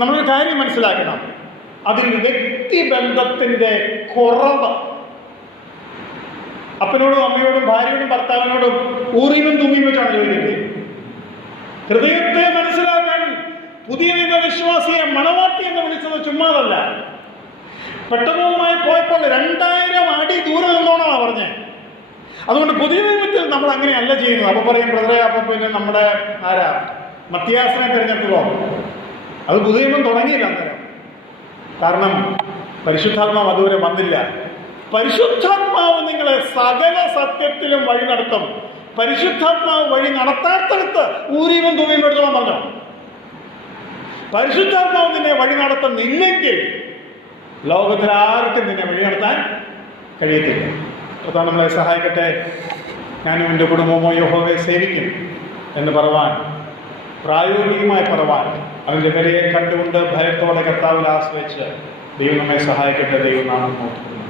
നമ്മളൊരു കാര്യം മനസ്സിലാക്കണം, അതിൽ വ്യക്തിബന്ധത്തിൻ്റെ കുറവ്. അപ്പനോടും അമ്മയോടും ഭാര്യയോടും ഭർത്താവിനോടും ഊറിയും തുമ്മിയും വെച്ചാണ് ചോദിക്കുന്നത്. ഹൃദയത്തെ മനസ്സിലാക്കാൻ പുതിയ നിയമ വിശ്വാസിയെ മണവാട്ടി എന്ന് വിളിച്ചത് ചുമ്മാതല്ല. പെട്ടകവുമായി പോയപ്പോൾ 2000 അടി ദൂരെ നിന്നോണാണ് പറഞ്ഞത്. അതുകൊണ്ട് പുതിയ നിയമത്തിൽ നമ്മൾ അങ്ങനെയല്ല ചെയ്യുന്നത്. അപ്പം പറയും ബ്രദറെ, അപ്പം പിന്നെ നമ്മുടെ മത്തിയാസിനെ തിരഞ്ഞെടുത്തോ? അത് പുതിയ നിയമം തുടങ്ങിയില്ല അന്നേരം. കാരണം പരിശുദ്ധാത്മാവ് അതുവരെ വന്നില്ല. പരിശുദ്ധാത്മാവ് നിങ്ങളെ സകല സത്യത്തിലും വഴി നടത്തും. പരിശുദ്ധാത്മാവ് വഴി നടത്താത്തടുത്ത് ഊരിയും തൂമിയും എടുത്തോളം പറഞ്ഞോ. പരിശുദ്ധാത്മാവ് നിന്നെ വഴി നടത്തുന്നില്ലെങ്കിൽ ലോകത്തിൽ ആർക്കും നിന്നെ വഴി നടത്താൻ കഴിയത്തില്ല. അതാണ് നമ്മളെ സഹായിക്കട്ടെ. ഞാനും എൻ്റെ കുടുംബമോ യഹോവയെ സേവിക്കും എന്ന് പറവാൻ, പ്രായോഗികമായി പറവാൻ, അവൻ്റെ വിലയെ കണ്ടുകൊണ്ട് ഭയത്തോടെ കർത്താവിൽ ആശ്രയിച്ച് ദൈവം നമ്മെ സഹായിക്കട്ടെ. ദൈവം നാമം നോക്കുന്നു.